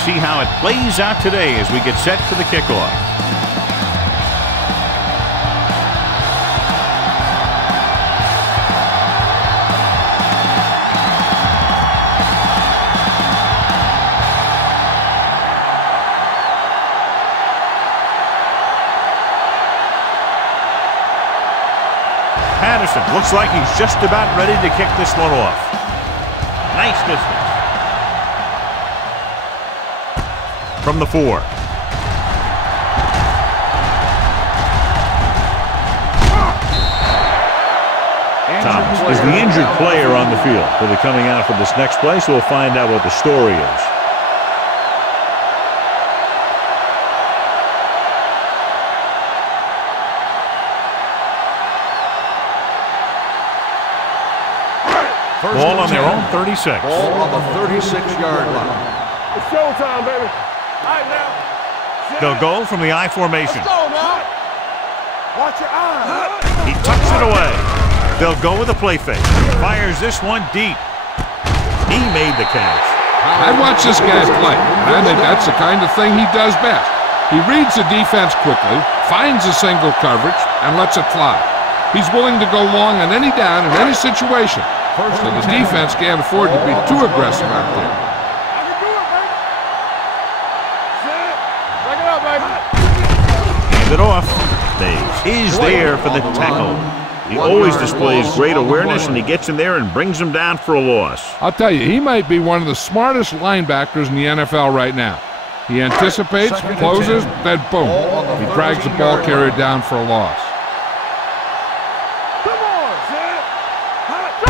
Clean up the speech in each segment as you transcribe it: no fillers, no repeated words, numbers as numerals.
see how it plays out today as we get set for the kickoff. Patterson looks like he's just about ready to kick this one off. Nice distance. From the 4. Thomas is the injured player on the field. He'll be coming out for this next play, so we'll find out what the story is. Ball on their own 36. Ball on the 36-yard line. It's showtime, baby. All right, now. They'll go from the I formation. Let's go now. Watch your eyes. He tucks it away. They'll go with a play fake. Fires this one deep. He made the catch. I watch this guy play. I think that's the kind of thing he does best. He reads the defense quickly, finds a single coverage, and lets it fly. He's willing to go long on any down in any situation. So the defense can't afford to be too aggressive out there. I can do it, baby. Sit. Break it up, baby. Hand it off. Is there for the tackle. He always displays great awareness, and he gets in there and brings him down for a loss. I'll tell you, he might be one of the smartest linebackers in the NFL right now. He anticipates, closes, then boom, he drags the ball carrier down for a loss.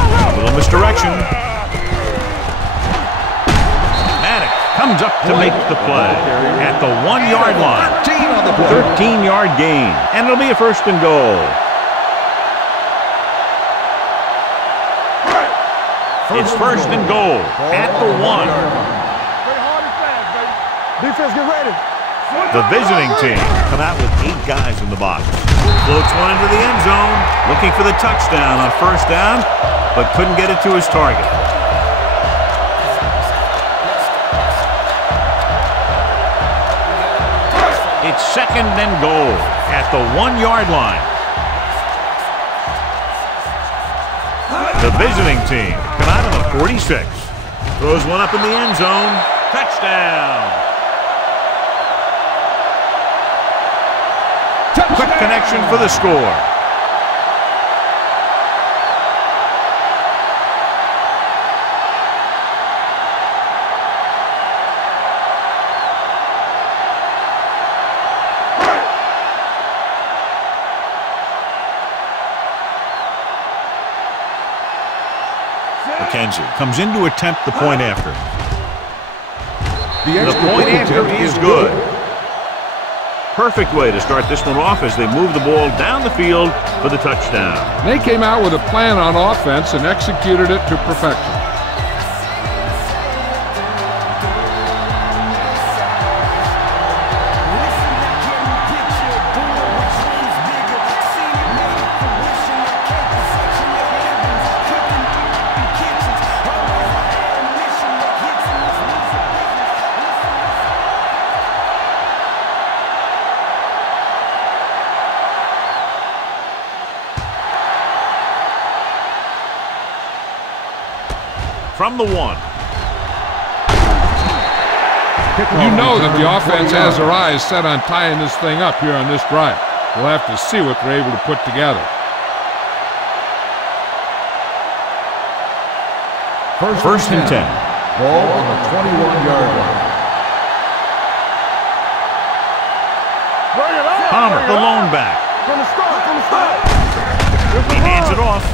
A little misdirection. Madden comes up to make the play at the 1-yard line. 13-yard gain, and it'll be a first and goal. It's first and goal at the 1. Defense, get ready. The visiting team come out with 8 guys in the box. Floats one into the end zone, looking for the touchdown on first down, but couldn't get it to his target. It's second and goal at the 1-yard line. The visiting team come out on the 46. Throws one up in the end zone. Touchdown. Quick connection for the score. McKenzie comes in to attempt the point after. The point after is good. Perfect way to start this one off as they move the ball down the field for the touchdown. They came out with a plan on offense and executed it to perfection. From the 1. You know that the offense has their eyes set on tying this thing up here on this drive. We'll have to see what they're able to put together. First and 10. Ball on the 21-yard line. Palmer, the lone back. From the start. He hands it off.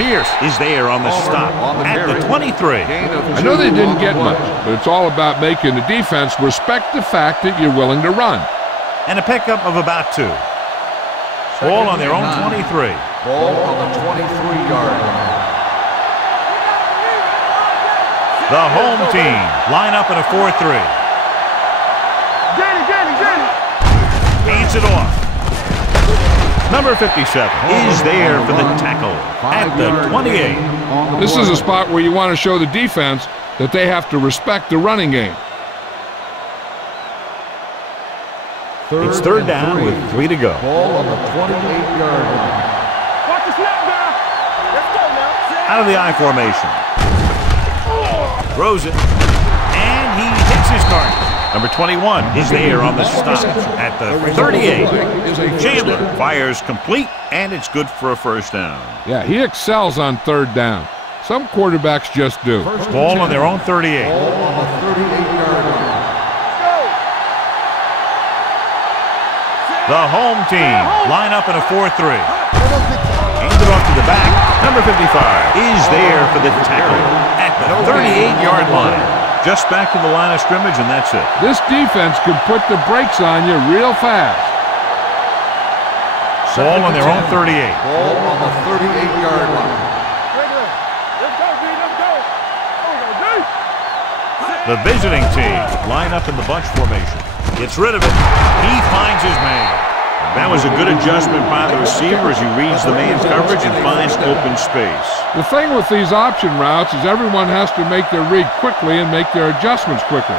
Pierce is there on the stop at the 23. I know they didn't get much, but it's all about making the defense respect the fact that you're willing to run. And a pickup of about 2. Ball on their own 23. Ball on the 23-yard line. The home team line up in a 4-3. Hands it off. Number 57 is there for the tackle at the 28. This is a spot where you want to show the defense that they have to respect the running game. It's third down with 3 to go. Ball on the 28-yard line. Watch the snap now. Let's go now. Out of the I formation. Throws it. And he hits his target. Number 21 is there on the stop at the 38. Chandler fires complete, and it's good for a first down. Yeah, he excels on third down. Some quarterbacks just do. Ball on their own 38. Ball on the 38-yard line. The home team line up in a 4-3. Handed off to the back. Number 55 is there for the tackle at the 38-yard line. Just back to the line of scrimmage, and that's it. This defense can put the brakes on you real fast. Ball on their own 38. Ball on the 38-yard line. Let's go, D. Let's go. The visiting team line up in the bunch formation. Gets rid of it. He finds his man. That was a good adjustment by the receiver as he reads the man's coverage and finds open space. The thing with these option routes is everyone has to make their read quickly and make their adjustments quickly.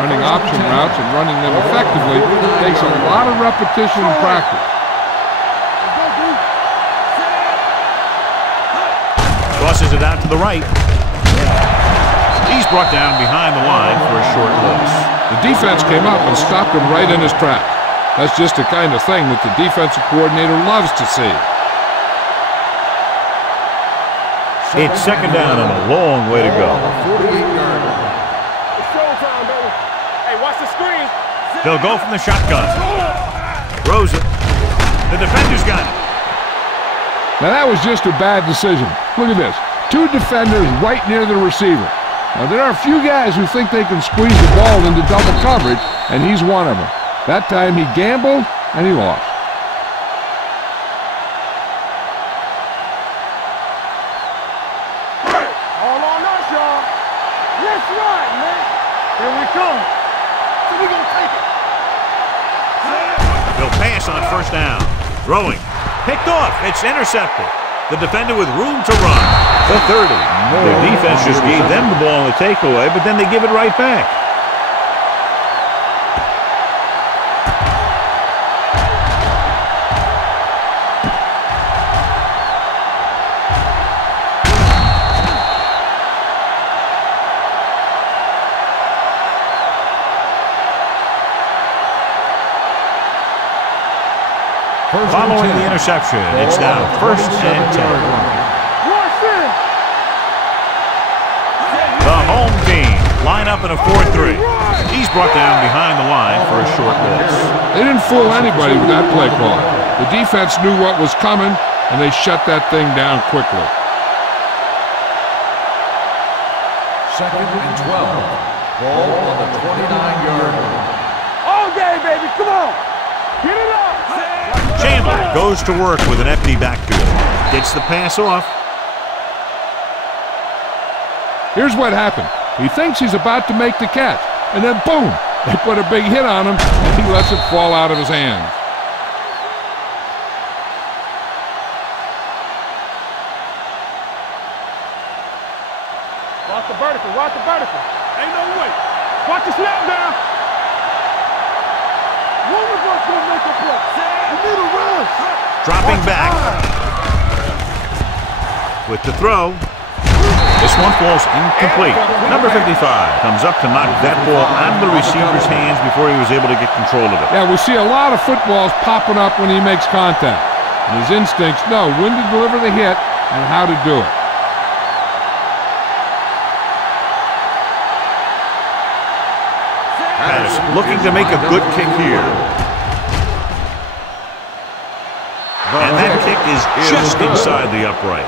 Running option routes and running them effectively takes a lot of repetition and practice. Tosses it out to the right. He's brought down behind the line for a short loss. The defense came up and stopped him right in his tracks. That's just the kind of thing that the defensive coordinator loves to see. It's second down and a long way to go. It's showtime, baby. Hey, watch the screen. They'll go from the shotgun. Throws it. The defender's got it. Now that was just a bad decision. Look at this. 2 defenders right near the receiver. Now there are a few guys who think they can squeeze the ball into double coverage, and he's one of them. That time he gambled, and he lost. All on us, y'all. Let's run, man. Here we come. So we gonna take it. They'll pass on first down. Throwing. Picked off. It's intercepted. The defender with room to run. The 30. Their defense just gave them the ball on the takeaway, but then they give it right back. Following the interception, it's now first and 10. The home team line up in a 4-3. He's brought down behind the line for a short loss. They didn't fool anybody with that play call. The defense knew what was coming, and they shut that thing down quickly. Second and 12. Ball on the 29-yard line. All day, baby. Come on. Get it up. Chandler goes to work with an empty backfield. Gets the pass off. Here's what happened. He thinks he's about to make the catch, and then boom, they put a big hit on him, and he lets it fall out of his hands. Watch the vertical. Watch the vertical. Ain't no way. Watch the snap now. One of us gonna make a play. We need a run. Dropping back. With the throw. This one falls incomplete. Number 55 comes up to knock that ball out of the receiver's hands before he was able to get control of it. Yeah, we see a lot of footballs popping up when he makes contact. And his instincts know when to deliver the hit and how to do it. Patterson looking to make a good kick here. And that kick is just inside the upright.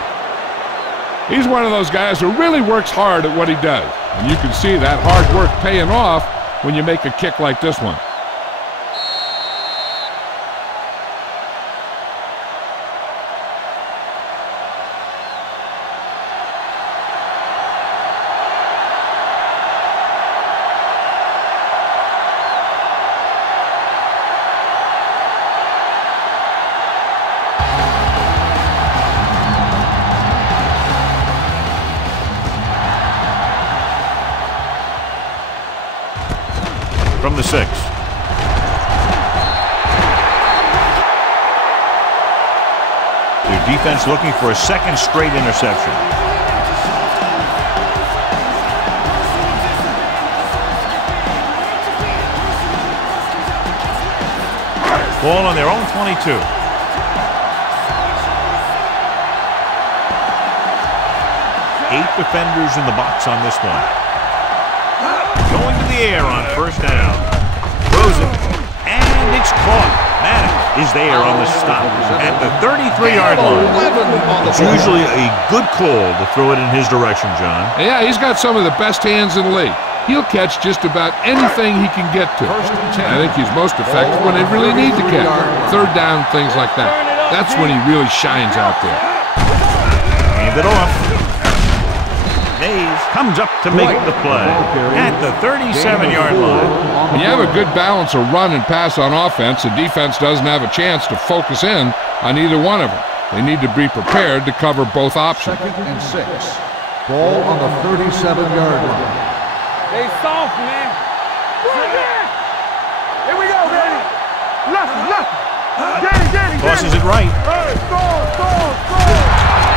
He's one of those guys who really works hard at what he does. And you can see that hard work paying off when you make a kick like this one. from the 6. Their defense looking for a second straight interception. Ball on their own 22. 8 defenders in the box on this one. Going to the air on first down. Throws it, and it's caught. Madden is there on the stop at the 33-yard line. It's usually a good call to throw it in his direction, John. Yeah, he's got some of the best hands in the league. He'll catch just about anything he can get to. I think he's most effective when they really need to catch. Third down, things like that. That's when he really shines out there. Hand it off. Mays comes up to make the play at the 37-yard line. When you have a good balance of run and pass on offense, the defense doesn't have a chance to focus in on either one of them. They need to be prepared to cover both options. 2nd and 6. Ball on the 37-yard line. They soft, man. Here we go, Danny. Left. Danny. Tosses it right. Hey, score.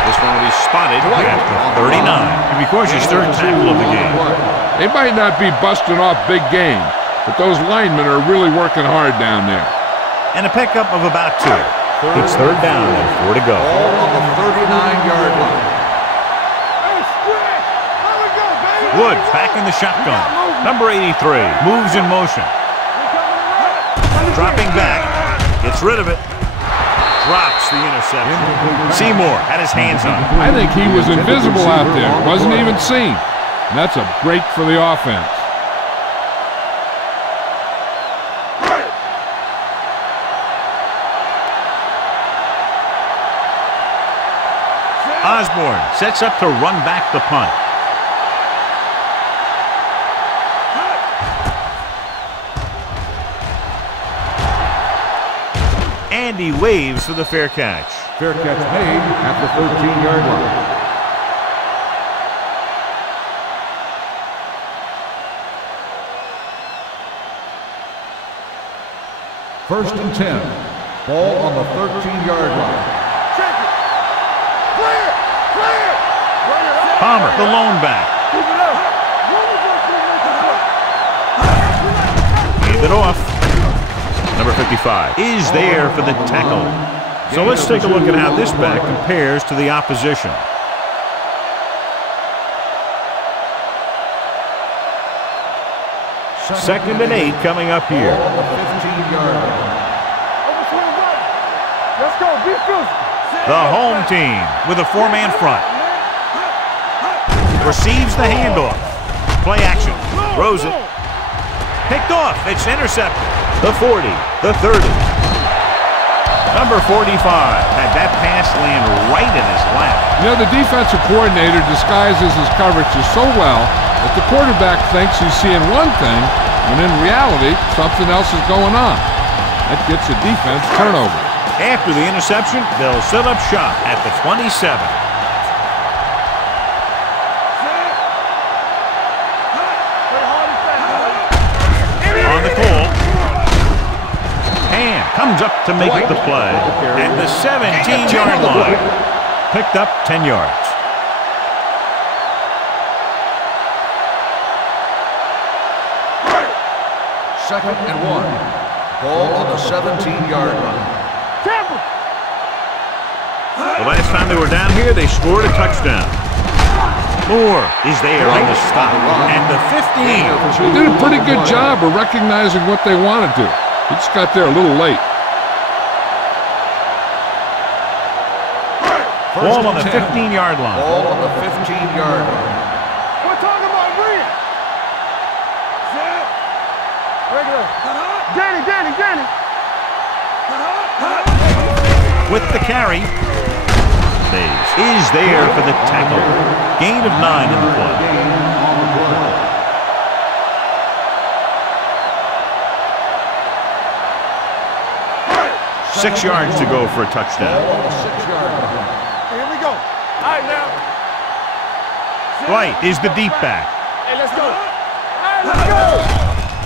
This one will be spotted at the 39. And because his third tackle of the game. They might not be busting off big game, but those linemen are really working hard down there. And a pickup of about 2. It's third down and 4 to go. Ball on the 39-yard line. Woods back in the shotgun. Number 83 moves in motion. Dropping back. Gets rid of it. Drops the interception. Seymour had his hands on it. I think he was invisible out there. Wasn't even seen. And that's a break for the offense. Osborne sets up to run back the punt. And he waves for the fair catch. Fair catch made at the 13-yard line. First and 10. Ball on the 13-yard line. Check it. Clear. Palmer, the lone back. Keep it up. Hand it off. Number 55 is there for the tackle. So let's take a look at how this back compares to the opposition. Second and 8 coming up here. On the 15-yard line. Let's go. Be good. The home team with a 4-man front. Receives the handoff. Play action. Throws it. Picked off. It's intercepted. The 40, the 30. Number 45 had that pass land right in his lap. You know, the defensive coordinator disguises his coverages so well that the quarterback thinks he's seeing one thing, when in reality, something else is going on. That gets a defense turnover. After the interception, they'll set up shop at the 27. Comes up to make the play at the 17-yard line. Picked up 10 yards. Second and 1. Ball on the 17-yard line. The last time they were down here, they scored a touchdown. Moore is there on the stop at the 15. They did a pretty good job of recognizing what they wanted to. He just got there a little late. Ball on the 15-yard line. Ball on the 15-yard line. We're talking about Bria. Regular. Danny. With the carry. Mays is there for the tackle. Gain of 9 in the play. 6 yards to go for a touchdown. Here we go. All right, now. Dwight is the deep back. Hey, let's go. All right, let's go.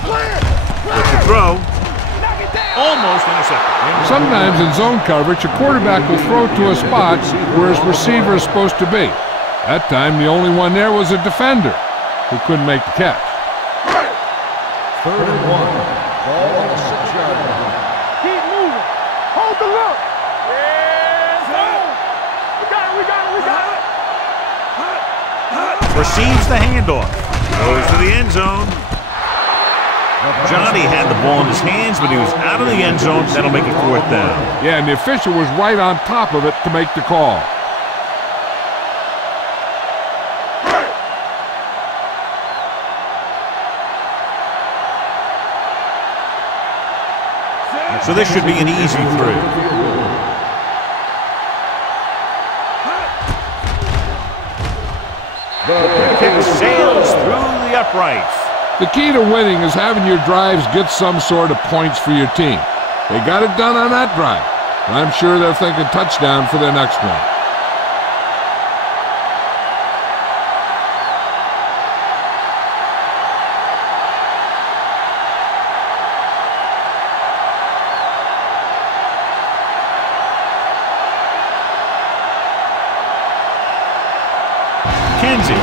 Clear. With the throw. Almost intercepted. Sometimes in zone coverage, a quarterback will throw to a spot where his receiver is supposed to be. That time, the only one there was a defender who couldn't make the catch. 3rd and 1. Ball on the 6-yard line. Keep moving. Hold the look. Yeah, we got it. Receives the handoff. Goes to the end zone. Johnny had the ball in his hands, but he was out of the end zone. That'll make it 4th down. Yeah, and the official was right on top of it to make the call. So this should be an easy 3. The kick sails through the uprights. The key to winning is having your drives get some sort of points for your team. They got it done on that drive, and I'm sure they're thinking touchdown for their next one.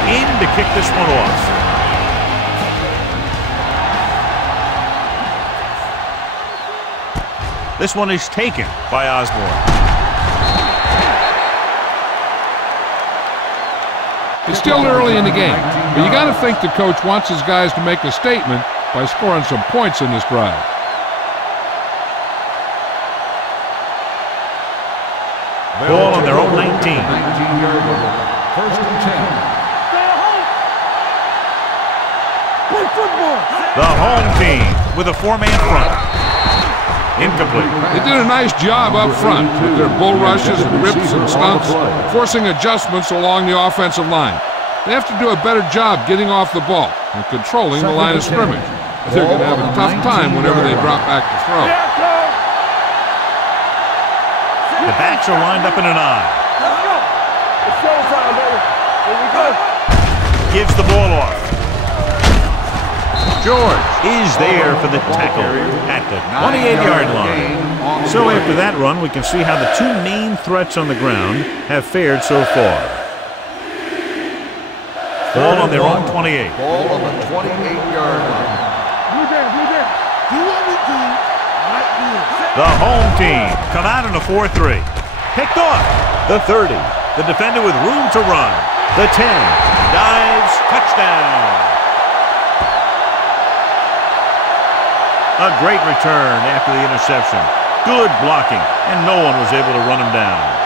In to kick this one off. This one is taken by Osborne. It's still early in the game, but you got to think the coach wants his guys to make a statement by scoring some points in this drive. Ball on their own 19. 19-yard line. 1st and 10. The home team with a 4-man front. Incomplete. They did a nice job up front with their bull rushes and rips and stunts, forcing adjustments along the offensive line. They have to do a better job getting off the ball and controlling the line of scrimmage. They're going to have a tough time whenever they drop back to throw. The backs are lined up in an I. Let's go. It's showtime, baby. Here we go. Gives the ball off. George is there for the tackle at the 28-yard line. So after that run, we can see how the 2 main threats on the ground have fared so far. Ball on their own 28. Ball on the 28-yard line. Blue down. Do what we do right here. The home team come out in a 4-3. Picked off. The 30. The defender with room to run. The 10. Dives. Touchdown. A great return after the interception. Good blocking, and no one was able to run him down.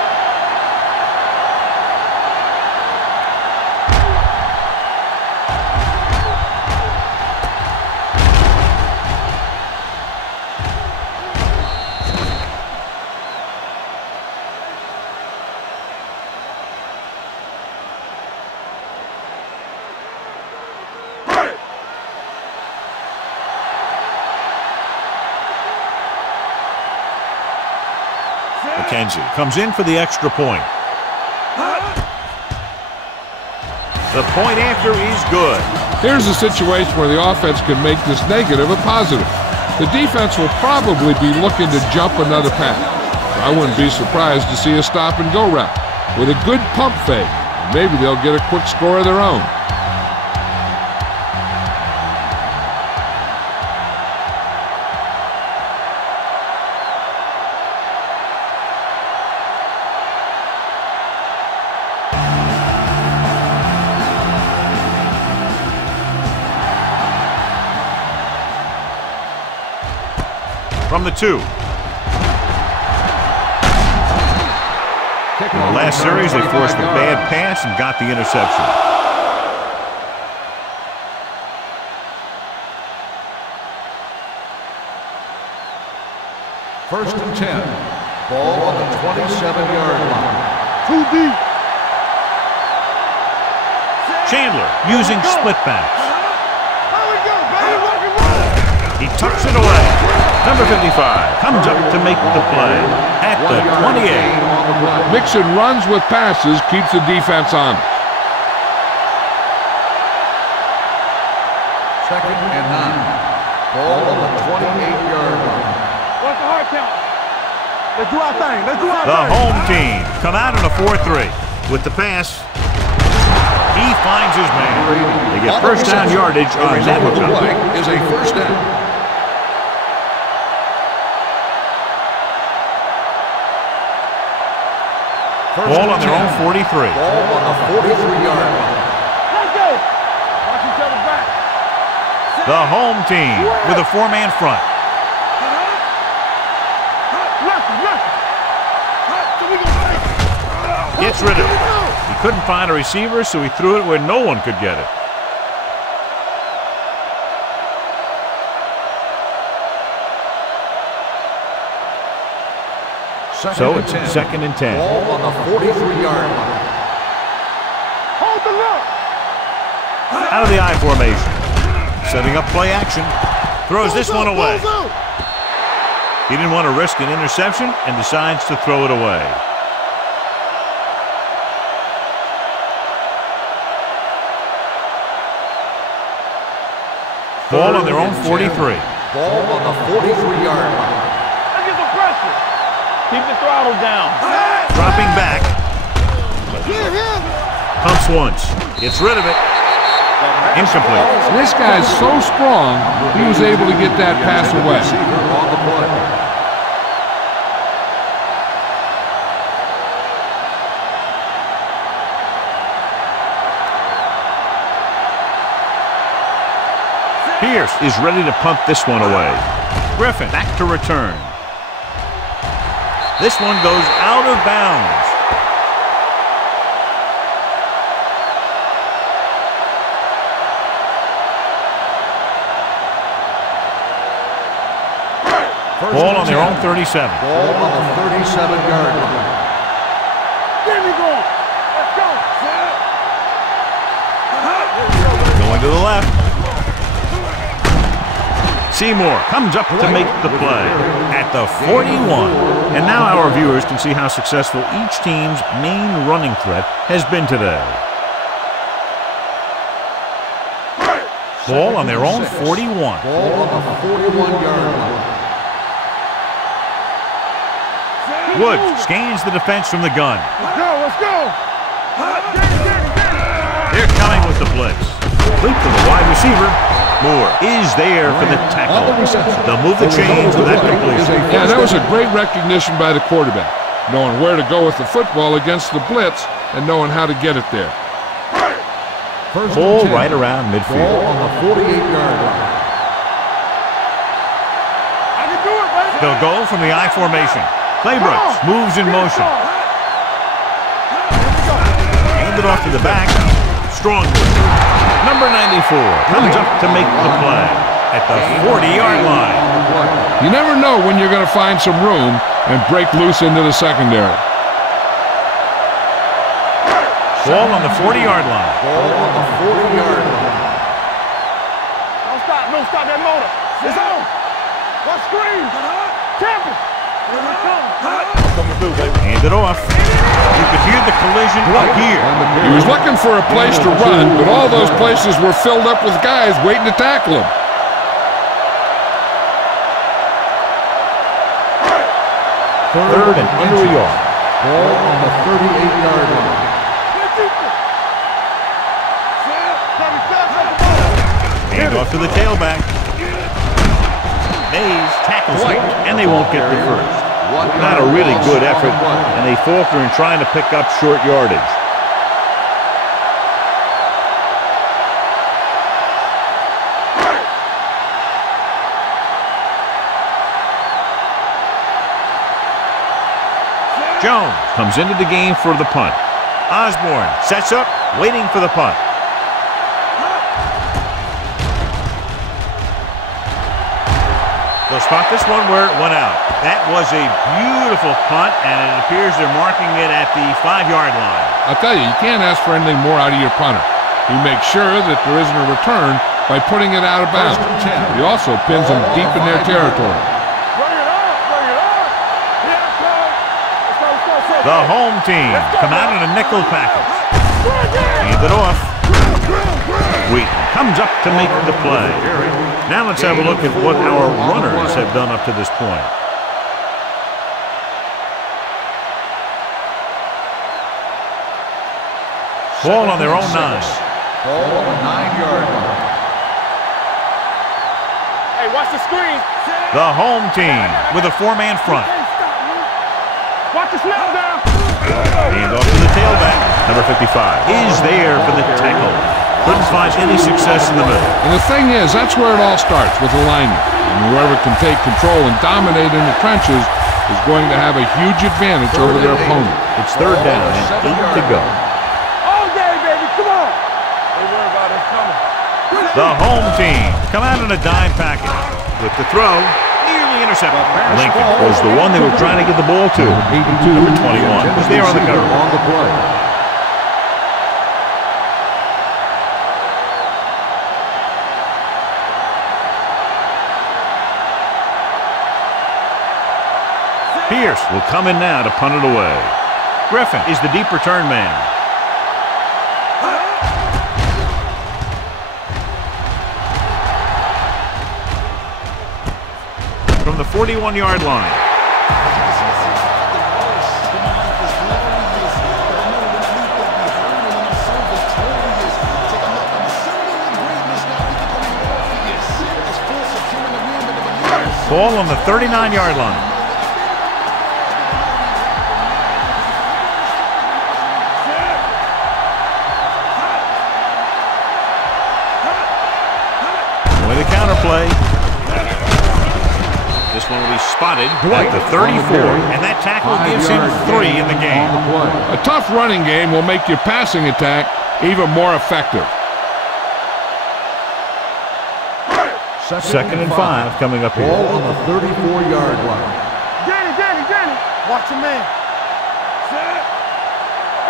McKenzie comes in for the extra point. The point after is good. Here's a situation where the offense can make this negative a positive. The defense will probably be looking to jump another pass. So I wouldn't be surprised to see a stop-and-go route with a good pump fake. Maybe they'll get a quick score of their own. From the 2. In the last series, they forced a bad pass and got the interception. First and 10. Ball on the 27-yard line. 2 deep. Chandler using split backs. How we go, baby? Rock and roll. He tucks it away. Number 55 comes up to make the play at the 28. Mixing runs with passes keeps the defense honest. 2nd and 9. Ball on the count. Let's do our thing. Let's do our The thing. home team come out in a 4-3. With the pass, he finds his man. They get first down yardage on that hookup. Play is a first down. Ball on their own 43. Ball on the 43-yard line. Let's go. Watch each other back. The home team with a 4-man front. Gets rid of it. He couldn't find a receiver, so he threw it where no one could get it. So it's 2nd and 10. Ball on the 43-yard line. Hold the look. Out of the I formation. Setting up play action. Throws this one away. He didn't want to risk an interception and decides to throw it away. Ball on their own 43. Ball on the 43-yard line. Let's get some pressure. Keep the throttle down. Dropping back. Pumps once. Gets rid of it. Incomplete. This guy's so strong, he was able to get that pass away. On the play. Pierce is ready to punt this one away. Griffin back to return. This one goes out of bounds. Ball on their own 37. Ball on the 37-yard line. There we go. Let's go. Going to the left. Seymour comes up to make the play at the 41. And now our viewers can see how successful each team's main running threat has been today. Ball on their own 41. Ball on the 41-yard line. Woods scans the defense from the gun. Let's go. Let's go. They're coming with the blitz. Complete to the wide receiver. Moore is there for the tackle. They'll move the chains with that completion. Yeah, that was a great recognition by the quarterback, knowing where to go with the football against the blitz and knowing how to get it there. Ball right around midfield. Ball on the 48-yard line. I can do it, baby. They'll go from the I formation. Claybrook moves in motion. Handed off to the back. Strong. Number 94 comes up to make the play at the 40-yard line. You never know when you're going to find some room and break loose into the secondary. Ball on the 40-yard line. Ball on the 40-yard line. Don't stop. Don't stop that motor. It's on. What screen? Tap it. Here we come. Coming through, baby. Hand it off. You could hear the collision up here. He was looking for a place to run, but all those places were filled up with guys waiting to tackle him. Third and under a yard. Ball on the 38-yard line. Hand off to the tailback. Mays tackles it, and they won't get the first. Not a really good effort, and they falter in trying to pick up short yardage. Jones comes into the game for the punt. Osborne sets up, waiting for the punt. They'll spot this one where it went out. That was a beautiful punt, and it appears they're marking it at the 5-yard line. I'll tell you, you can't ask for anything more out of your punter. He makes sure that there isn't a return by putting it out of bounds. He also pins them deep in their territory. The home team come out in a nickel package. Hand it off. Wheaton comes up to make the play. Now let's have a look at what our runners have done up to this point. Ball on their own 9. Ball on the 9-yard line. Hey, watch the screen. The home team with a 4-man front. Watch the snap down. Hand off to the tailback. Number 55 is there for the tackle. Couldn't find any success in the middle. And the thing is, that's where it all starts, with alignment. And whoever can take control and dominate in the trenches is going to have a huge advantage over their opponent. It's 3rd down and 8 to go. All day, baby. Come on. They worry about us coming. The home team come out in a dime package with the throw. Nearly intercepted. Lincoln was the one they were trying to get the ball to. Number 21 was there on the cover. On the play. Pierce will come in now to punt it away. Griffin is the deep return man. From the 41-yard line. Ball on the 39-yard line. With a counterplay. This one will be spotted at the 34, and that tackle gives him 3 in the game. A tough running game will make your passing attack even more effective. 2nd and 5 coming up here. Ball on the 34-yard line. Danny. Watch your man. Set.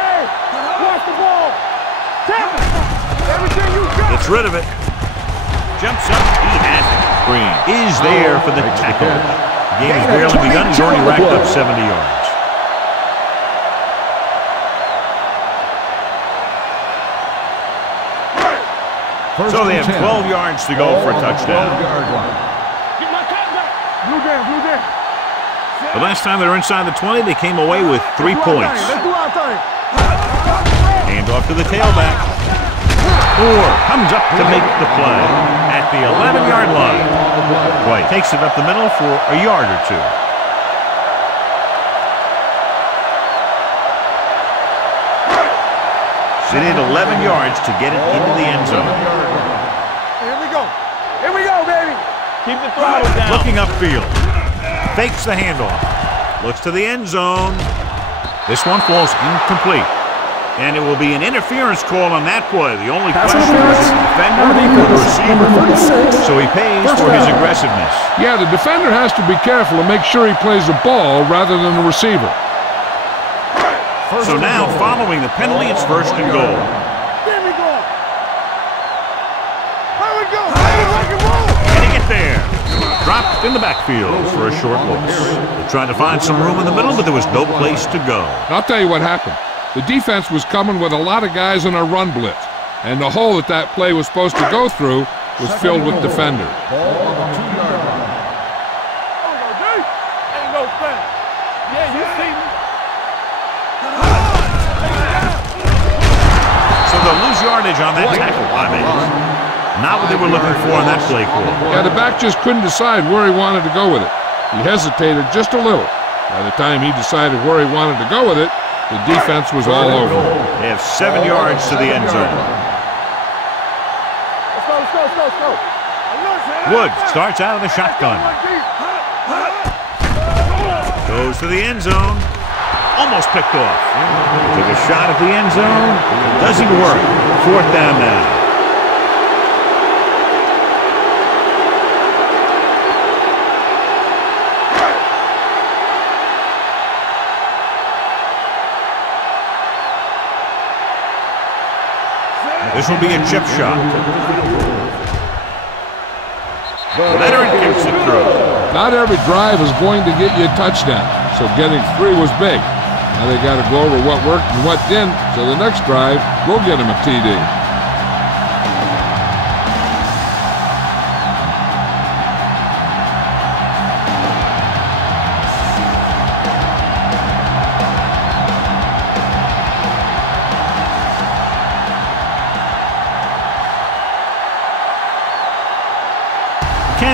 Hey, watch the ball. Tap it. Everything you got. Gets rid of it. Jumps up. He has it. Green is there for the tackle. The game has barely begun. He's already racked up 70 yards. So they have 12 yards to go for a touchdown. Get my cut back. Blue game. The last time they were inside the 20, they came away with 3 points. Let's do our thing. Hand off to the tailback. Moore comes up to make the play at the 11-yard line. White takes it up the middle for a yard or 2. They need 11 yards to get it into the end zone. Here we go, baby. Keep the throttle down. Looking upfield. Fakes the handoff. Looks to the end zone. This one falls incomplete. And it will be an interference call on that play. The only question is the defender or the receiver. So he pays for his aggressiveness. Yeah, the defender has to be careful and make sure he plays the ball rather than the receiver. So now, following the penalty, it's 1st and goal. There we go. Here we go. Rock and roll. Can he get there? Dropped in the backfield for a short loss. They tried to find some room in the middle, but there was no place to go. I'll tell you what happened. The defense was coming with a lot of guys in a run blitz, and the hole that play was supposed to go through was filled with defenders. Ball on the 2-yard line. Ain't no thing. Yeah, you see me. So they'll lose yardage on that tackle, I mean. Not what they were looking for on that play call. Yeah, the back just couldn't decide where he wanted to go with it. He hesitated just a little. By the time he decided where he wanted to go with it, the defense was all over. They have 7 yards to the end zone. Let's go. Woods starts out of the shotgun. Goes to the end zone. Almost picked off. Took a shot at the end zone. Doesn't work. 4th down now. This will be a chip shot. Leonard kicks it through. Not every drive is going to get you a touchdown, so getting 3 was big. Now they got to go over what worked and what didn't, so the next drive will get him a TD.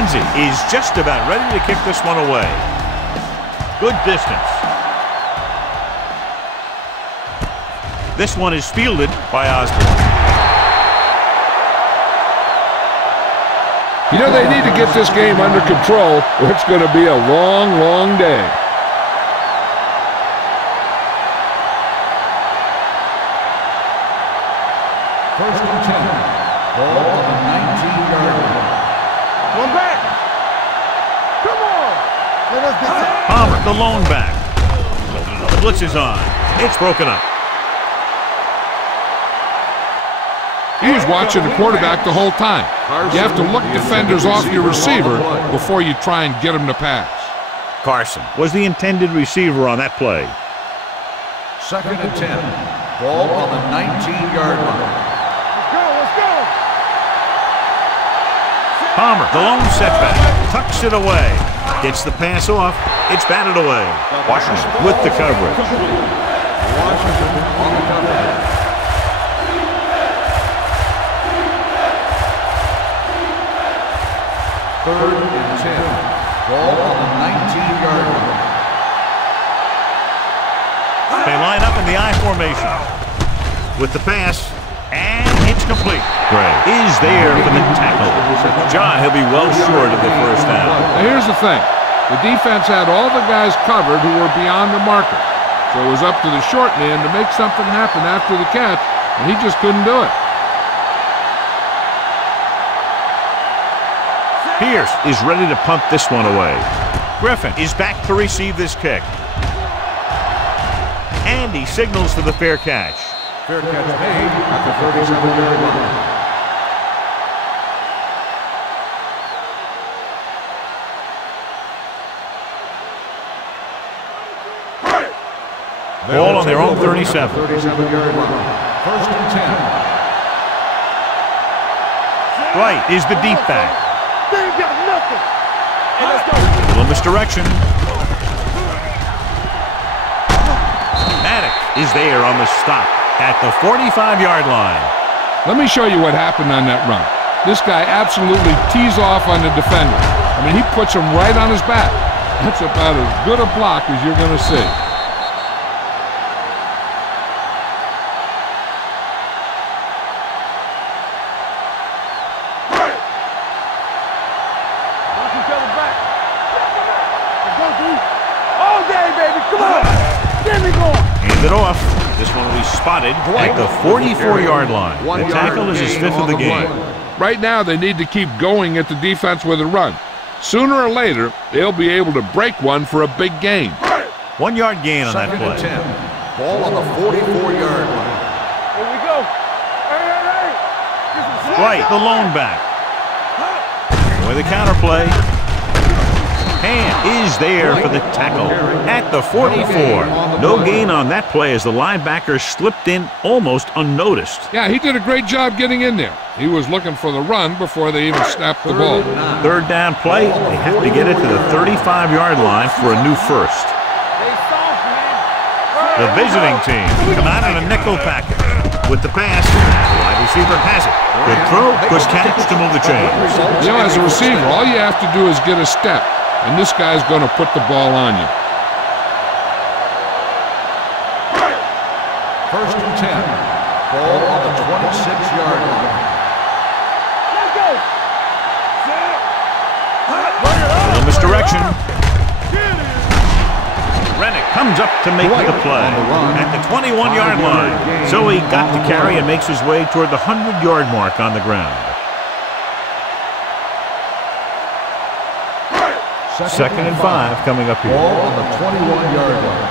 Lindsay is just about ready to kick this one away. Good distance. This one is fielded by Osborne. You know, they need to get this game under control, or it's going to be a long, long day. First and 10. Ball on the 19-yard line. One back. Come on. Palmer, the lone back. The blitz is on. It's broken up. He was watching the quarterback the whole time. You have to look defenders off your receiver before you try and get him to pass. Carson was the intended receiver on that play. Second and 10. Ball on the 19-yard line. Let's go. Palmer, the lone setback, tucks it away. Gets the pass off. It's batted away. Washington with the coverage. Washington on the coverage. Third and 10. Ball on the 19-yard line. They line up in the I formation. With the pass, and it's complete. Gray is there for the tackle. John, he'll be well short of the first down. Now here's the thing. The defense had all the guys covered who were beyond the marker. So it was up to the short man to make something happen after the catch, and he just couldn't do it. Pierce is ready to punt this one away. Griffin is back to receive this kick. And he signals for the fair catch. Fair catch made at the 37-yard line. Ball on their own 37. 37-yard line. First and 10. Wright is the deep back. They ain't got nothing. Hey, let's go. Little misdirection. Maddox is there on the stop at the 45-yard line. Let me show you what happened on that run. This guy absolutely tees off on the defender. I mean, he puts him right on his back. That's about as good a block as you're going to see. Hand it off. This one will be spotted at the 44-yard line. The tackle is his fifth of the game. Right now, they need to keep going at the defense with a run. Sooner or later, they'll be able to break one for a big gain. 1 yard gain on that Second play. and 10. Ball on the 44-yard line. Here we go. Hey. Wright, the lone back. With a counterplay. Hand is there for the tackle at the 44. No gain on that play as the linebacker slipped in almost unnoticed. Yeah, he did a great job getting in there. He was looking for the run before they even snapped the ball. Third down play. They have to get it to the 35-yard line for a new first. The visiting team come out in a nickel package. With the pass, the wide receiver has it. Good throw, good catch to move the chains. You know, as a receiver, all you have to do is get a step, and this guy's going to put the ball on you. First and 10. Ball on the 26-yard line. Let's go. A little misdirection. Rennick comes up to make the play at the 21-yard line. So he got the carry and makes his way toward the 100-yard mark on the ground. Second and 5 coming up here. Ball on the 21-yard line.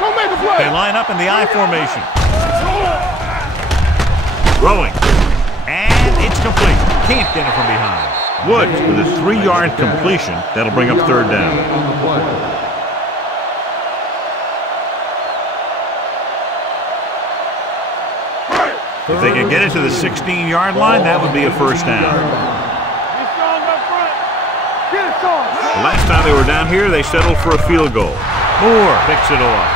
Don't make a play. They line up in the I formation. Throwing. And it's complete. Can't get it from behind. Woods with a 3-yard completion. That'll bring up third down. If they can get it to the 16-yard line, that would be a first down. The last time they were down here, they settled for a field goal. Moore picks it off.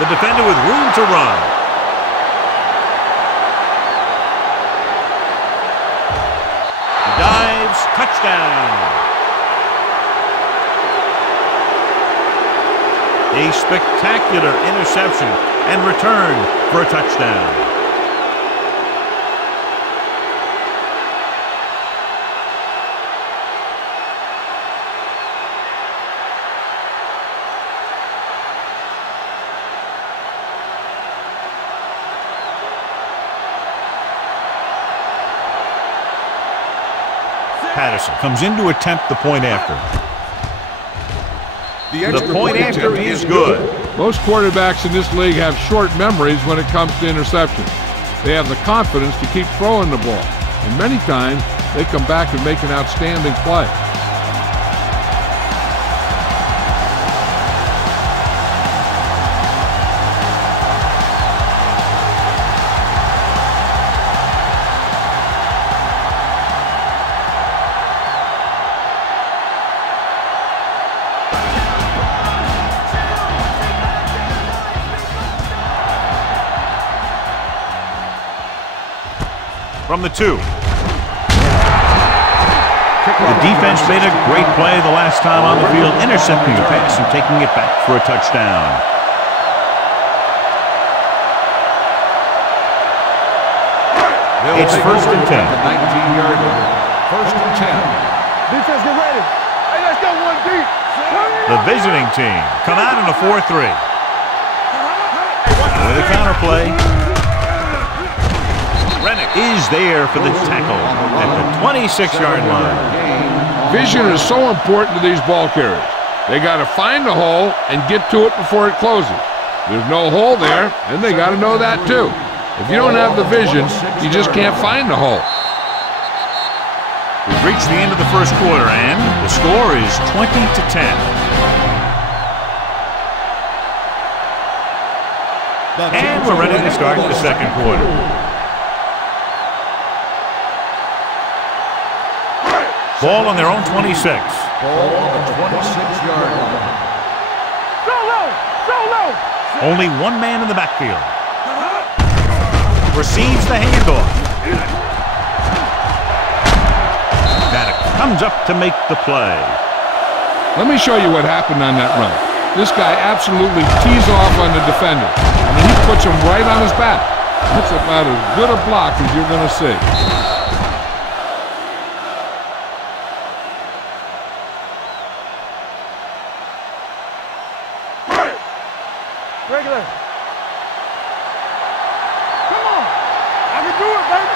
The defender with room to run. moves. Touchdown. A spectacular interception and return for a touchdown. Patterson comes in to attempt the point after. The point after is good. Most quarterbacks in this league have short memories when it comes to interceptions. They have the confidence to keep throwing the ball, and many times they come back and make an outstanding play. From the 2. The defense made a great play the last time on the field, intercepting the pass and taking it back for a touchdown. It's 1st and 10. 19-yard line. 1st and 10. Defense, get ready. Hey, let's go one deep. The visiting team come out in a 4-3. With a counter play. Is there for the tackle at the 26-yard line. Vision is so important to these ball carriers. They got to find the hole and get to it before it closes. There's no hole there, and they got to know that too. If you don't have the vision, you just can't find the hole. We've reached the end of the first quarter, and the score is 20-10. And we're ready to start the second quarter. Ball on their own 26. Ball on the 26-yard line. So low. So low. Only one man in the backfield. Receives the handoff. That comes up to make the play. Let me show you what happened on that run. This guy absolutely tees off on the defender. I mean, he puts him right on his back. That's about as good a block as you're going to see. Regular. Come on. I can do it, baby.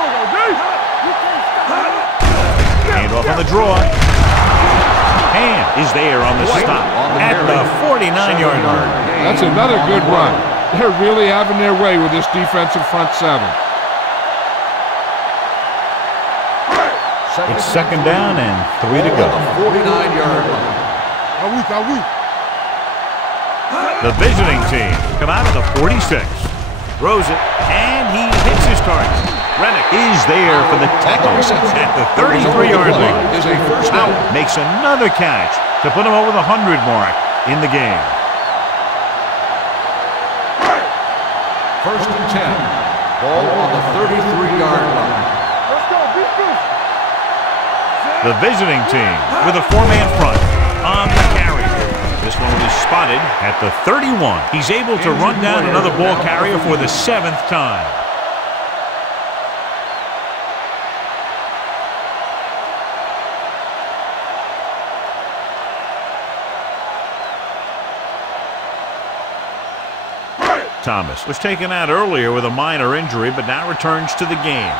Oh, go deep. You can't stop. Handoff on the draw. Hand is there on the stop at the 49-yard line. That's another good run. They're really having their way with this defensive front seven. It's 2nd down and 3 to go. 49-yard line. Are we? The visiting team come out of the 46. Throws it, and he hits his target. Rennick is there for the tackle at the 33-yard line. Out makes another catch to put him over the 100 mark in the game. 1st and 10. Ball on the 33-yard line. Let's go. Defense. The visiting team with a 4-man front on the carry. This one was spotted at the 31. He's able to run down another ball carrier for the 7th time. Thomas was taken out earlier with a minor injury, but now returns to the game.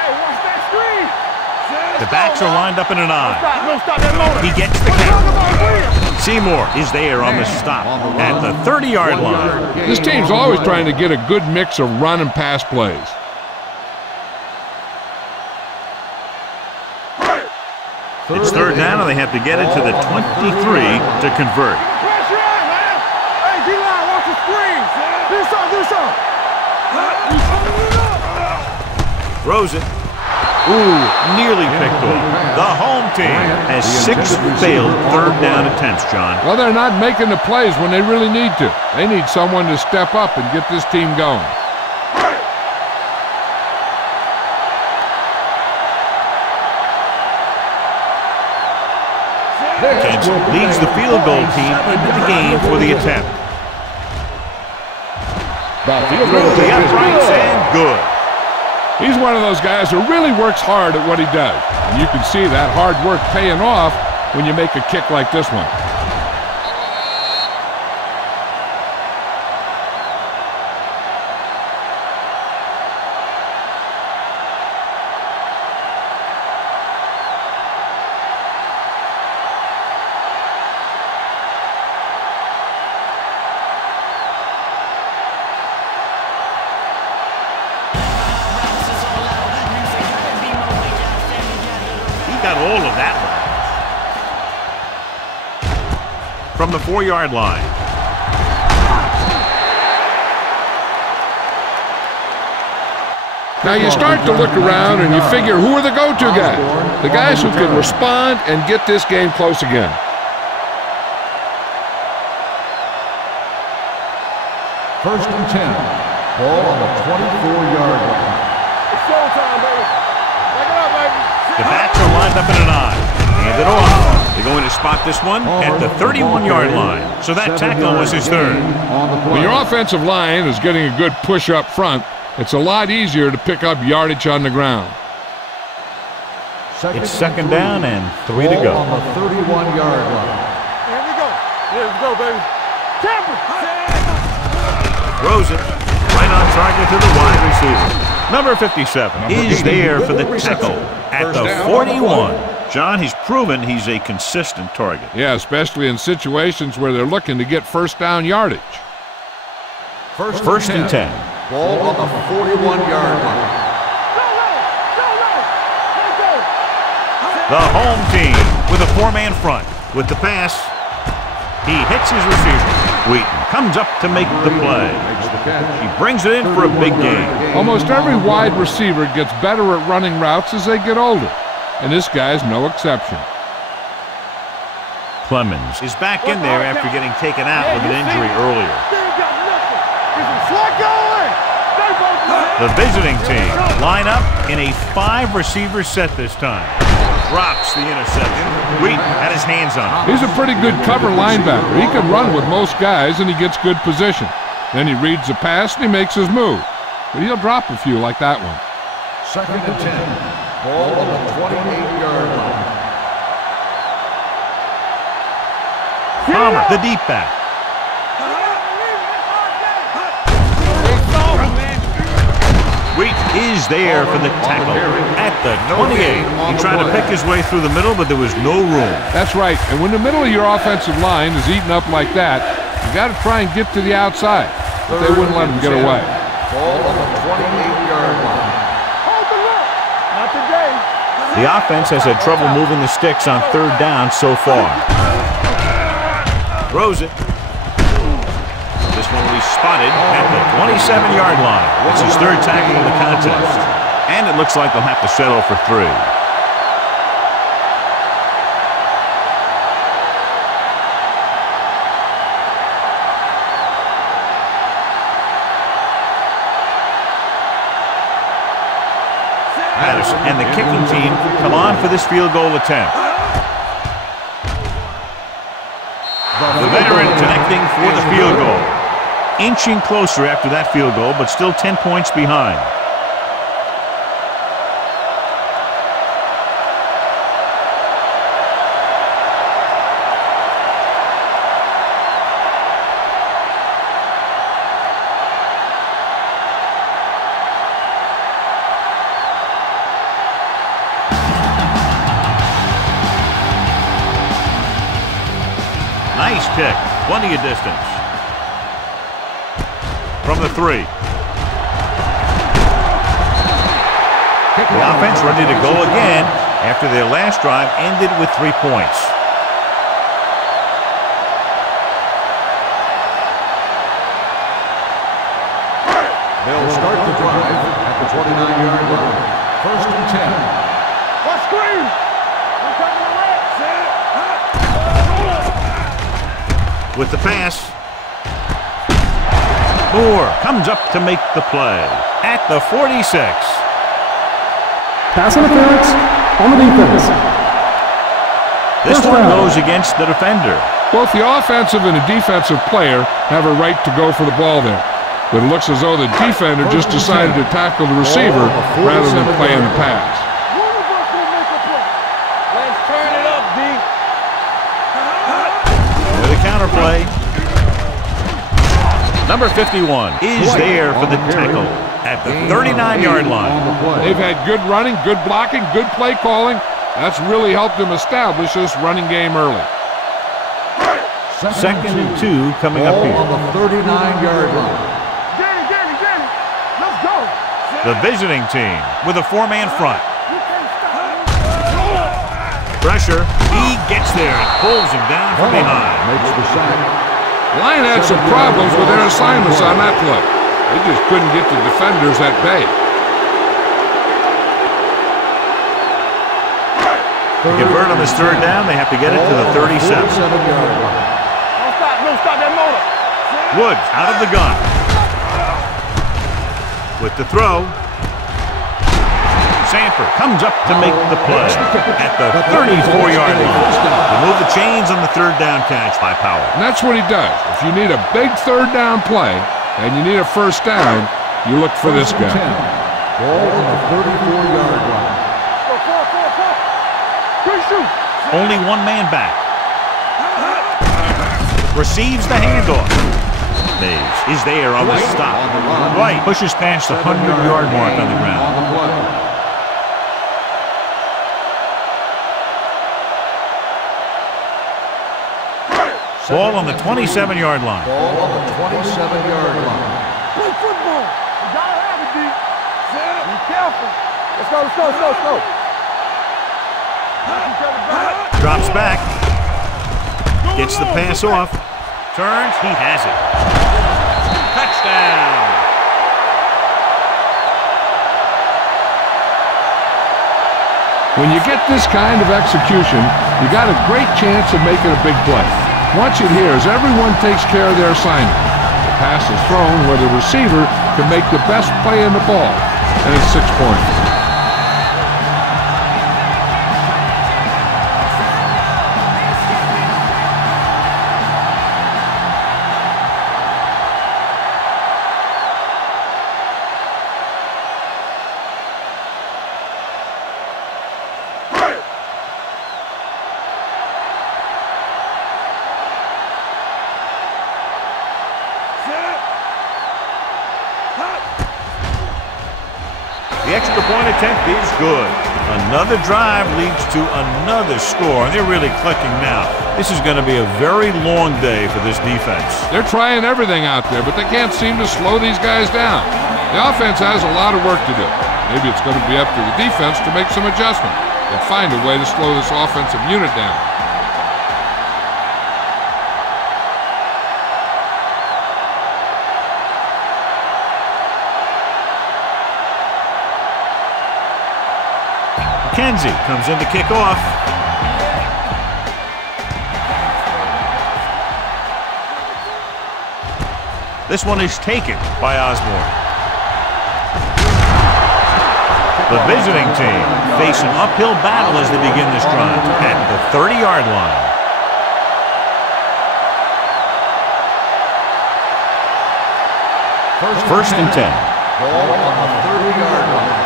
Hey, watch that screen. The backs are lined up in an eye. No stop that motor. He gets the count. Seymour is there on the stop at the 30-yard line. This team's always trying to get a good mix of run and pass plays. It's 3rd down, and they have to get it to the 23 to convert. Pressure on, man. Hey, D-line, watch the screen. Do something. Throws it. Ooh, nearly picked off. The home team has 6 failed 3rd down attempts, John. Well, they're not making the plays when they really need to. They need someone to step up and get this team going. Kent leads the field goal team into the game for the attempt. Through the uprights and good. He's one of those guys who really works hard at what he does. And you can see that hard work paying off when you make a kick like this one. Got all of that one. From the 4-yard line. Now you start to look around and you figure, who are the go-to guys? The guys who can respond and get this game close again. First and 10. Ball on the 24-yard line. It's showtime, baby. Take it up, baby. The backs are lined up in an I. Hand it off. They're going to spot this one at the 31-yard line. So that tackle was his third. When your offensive line is getting a good push up front, it's a lot easier to pick up yardage on the ground. It's second down and 3 to go. On the 31-yard line. Here we go. Here we go, baby. Champion. Throws it right on target to the wide receiver. Number 57 is there for the tackle at the 41. John, he's proven he's a consistent target. Yeah, especially in situations where they're looking to get first down yardage. First and 10. Ball on the 41-yard line. The home team with a 4-man front. With the pass, he hits his receiver. Wheaton comes up to make the play. He brings it in for a big game. Almost every wide receiver gets better at running routes as they get older, and this guy's no exception. Clemens is back in there after getting taken out with an injury earlier. The visiting team line up in a 5-receiver set this time. Drops the interception. Wheaton had his hands on it. He's a pretty good cover linebacker. He can run with most guys, and he gets good position. Then he reads the pass, and he makes his move. But he'll drop a few like that one. Second and 10. Ball on the 28-yard line. Palmer, the deep back. Wheaton is there for the tackle at the 28. He tried to pick his way through the middle, but there was no room. That's right. And when the middle of your offensive line is eaten up like that, you got to try and get to the outside. But they wouldn't let him get away. Ball on the 28-yard line. Hold the look. Not today. The offense has had trouble moving the sticks on third down so far. Throws it. This one will be spotted at the 27-yard line. It's his third tackle of the contest. And it looks like they'll have to settle for 3. Patterson and the kicking team come on for this field goal attempt. The veteran connecting for the field goal. Inching closer after that field goal, but still 10 points behind. Nice kick, plenty of distance. From the 3. The offense ready to go again after their last drive ended with 3 points. They'll start the drive at the 29-yard line. First and 10. What screen? We're coming to With the pass, Moore comes up to make the play at the 46. Pass interference on the defense. This one goes against the defender. Both the offensive and the defensive player have a right to go for the ball there. But it looks as though the defender just decided to tackle the receiver rather than playing the pass. Let's turn it up, D. With a counterplay. Number 51 is there for the tackle at the 39-yard line. They've had good running, good blocking, good play calling. That's really helped them establish this running game early. Second and 2 coming up here. On the 39-yard line. Get it. Let's go. The visiting team with a four-man front. Pressure. He gets there and pulls him down from behind. Makes the sack. Line had some problems with their assignments on that play. They just couldn't get the defenders at bay. To convert on this third down, they have to get it to the 37. Yard line. Don't stop that motor. Woods out of the gun. With the throw. Sanford comes up to make the play at the 34-yard line to move the chains on the third down catch by Powell. And that's what he does. If you need a big third down play and you need a first down, you look for this guy. Ball on the 34-yard line. Only one man back. Receives the handoff. Mays is there on the stop. White pushes past the 100-yard mark on the ground. Ball on the 27-yard line. Ball on the 27-yard line. Play football. You gotta have it, D. Be careful. Let's go. Drops back. Gets the pass off. Turns. He has it. Touchdown. When you get this kind of execution, you got a great chance of making a big play. Watch it here as everyone takes care of their assignment. The pass is thrown where the receiver can make the best play in the ball, and it's 6 points. The extra point attempt is good. Another drive leads to another score, and they're really clicking now. This is going to be a very long day for this defense. They're trying everything out there, but they can't seem to slow these guys down. The offense has a lot of work to do. Maybe it's going to be up to the defense to make some adjustment and find a way to slow this offensive unit down. McKenzie comes in to kick off. This one is taken by Osborne. The visiting team face an uphill battle as they begin this drive at the 30-yard line. First and 10. Ball on the 30-yard line.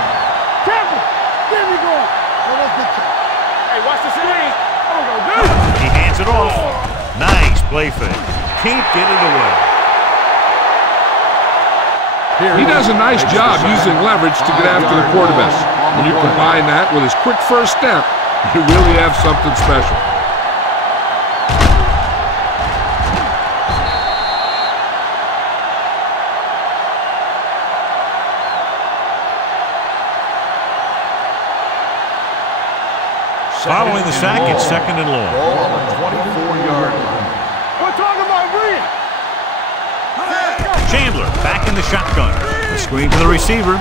There we go. Hey, watch the screen. He hands it off. Nice play fake. Can't get it away. He does a nice job using leverage to get after the quarterback. When you combine that with his quick first step, you really have something special. Following the sack, it's second and long. Ball on the 24-yard line. We're talking about Reed. Chandler back in the shotgun. The screen to the receiver.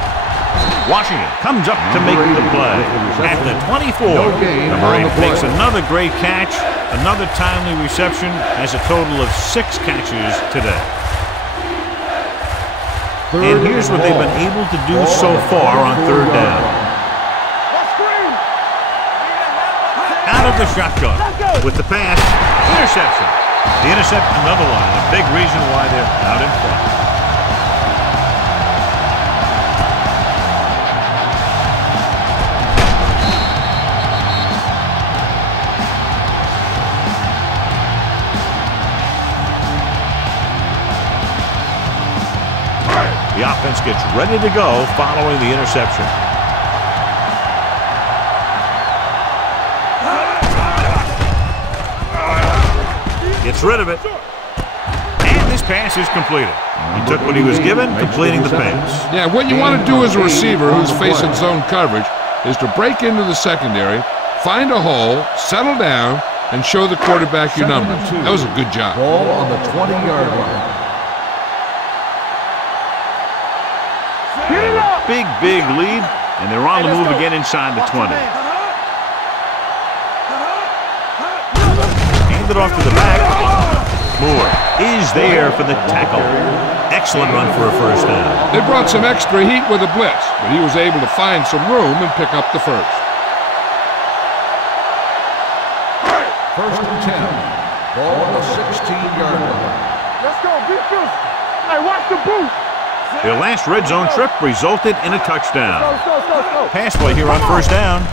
Washington comes up to make the play. At the 24, number 8 makes another great catch. Another timely reception. Has a total of 6 catches today. And here's what they've been able to do so far on third down. Out of the shotgun. With the pass, interception. The intercept, another one, and a big reason why they're out in front. The offense gets ready to go following the interception. Gets rid of it. And this pass is completed. He took what he was given, completing the pass. Yeah, what you want to do as a receiver who's facing zone coverage is to break into the secondary, find a hole, settle down, and show the quarterback your numbers. That was a good job. Ball on the 20-yard line. Big lead, and they're on the move again inside the 20. Hand it off to the back. Moore is there for the tackle. Excellent run for a first down. They brought some extra heat with a blitz, but he was able to find some room and pick up the first. First and 10. Ball on the 16-yard line. Let's go. Be physical. Hey, watch the boot. Their last red zone trip resulted in a touchdown. Go. Pass play here on first down.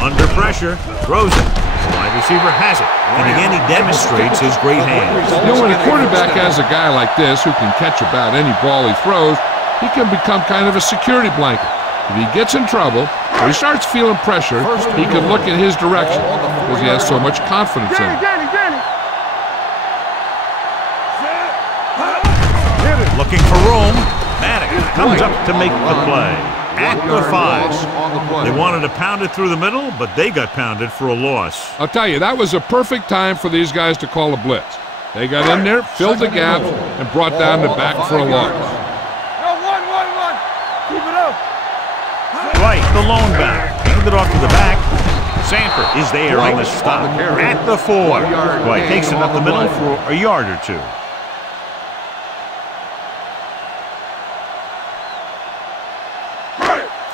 Under pressure, throws it. The wide receiver has it. And again, he demonstrates his great hands. You know, when a quarterback has a guy like this who can catch about any ball he throws, he can become kind of a security blanket. If he gets in trouble, or he starts feeling pressure, he can look in his direction because he has so much confidence in him. Looking for room. Madden comes up to make the play. At the 5. They wanted to pound it through the middle, but they got pounded for a loss. I'll tell you, that was a perfect time for these guys to call a blitz. They got in there, filled the gaps, and brought down the back for a loss. One. Keep it up. Right, the lone back. Hand it off to the back. Sanford is there on the stop. At the 4. White takes it up the middle for a yard or two.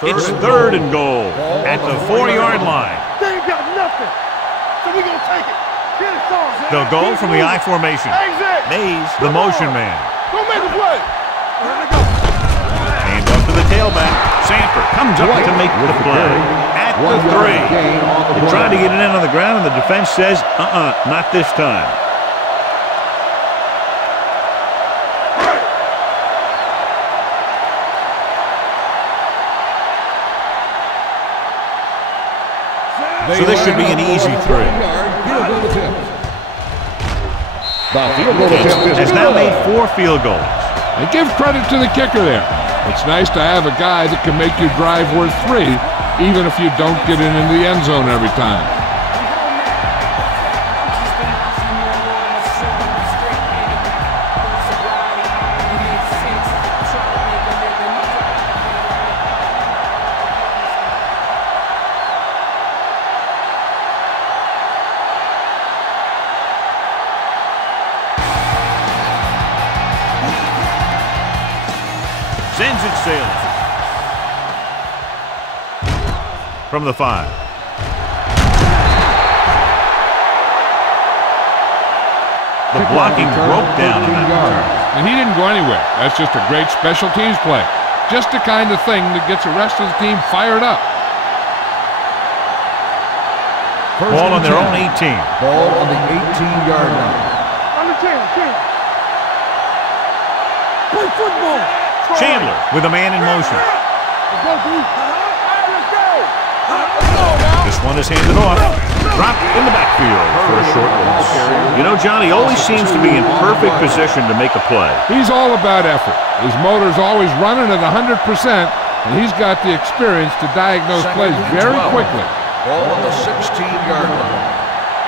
It's third and goal at the 4-yard line. They ain't got nothing, so we gonna take it. Get it, son. They'll go from the I formation. Exit. Mays, the motion man. Go make a play. Hand off to the tailback. Sanford comes up to make the play. At the 3. They try to get it in on the ground, and the defense says, not this time. So this should be an easy 3. Has now made 4 field goals. And give credit to the kicker there. It's nice to have a guy that can make your drive worth 3, even if you don't get it in the end zone every time. Sends it sailing. From the 5. The blocking broke down on that. And he didn't go anywhere. That's just a great special teams play. Just the kind of thing that gets the rest of the team fired up. Ball on their own 18. Ball on the 18-yard line. On the 10. Play football. Chandler with a man in motion. Let's go. This one is handed off. Dropped in the backfield for a short loss. You know, John, he always seems to be in perfect position to make a play. He's all about effort. His motor's always running at 100%, and he's got the experience to diagnose plays very quickly. Ball on the 16-yard line.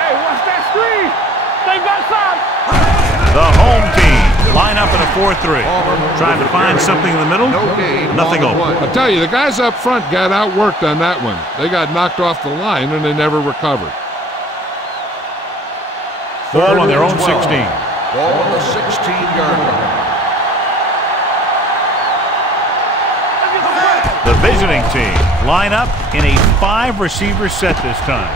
Hey, watch that screen. Stay backside. The home team line up in a 4-3. Trying to find something in the middle. Nothing open. I'll tell you, the guys up front got outworked on that one. They got knocked off the line, and they never recovered. Ball on their own 16. Ball on the 16-yard line. The visiting team line up in a 5-receiver set this time.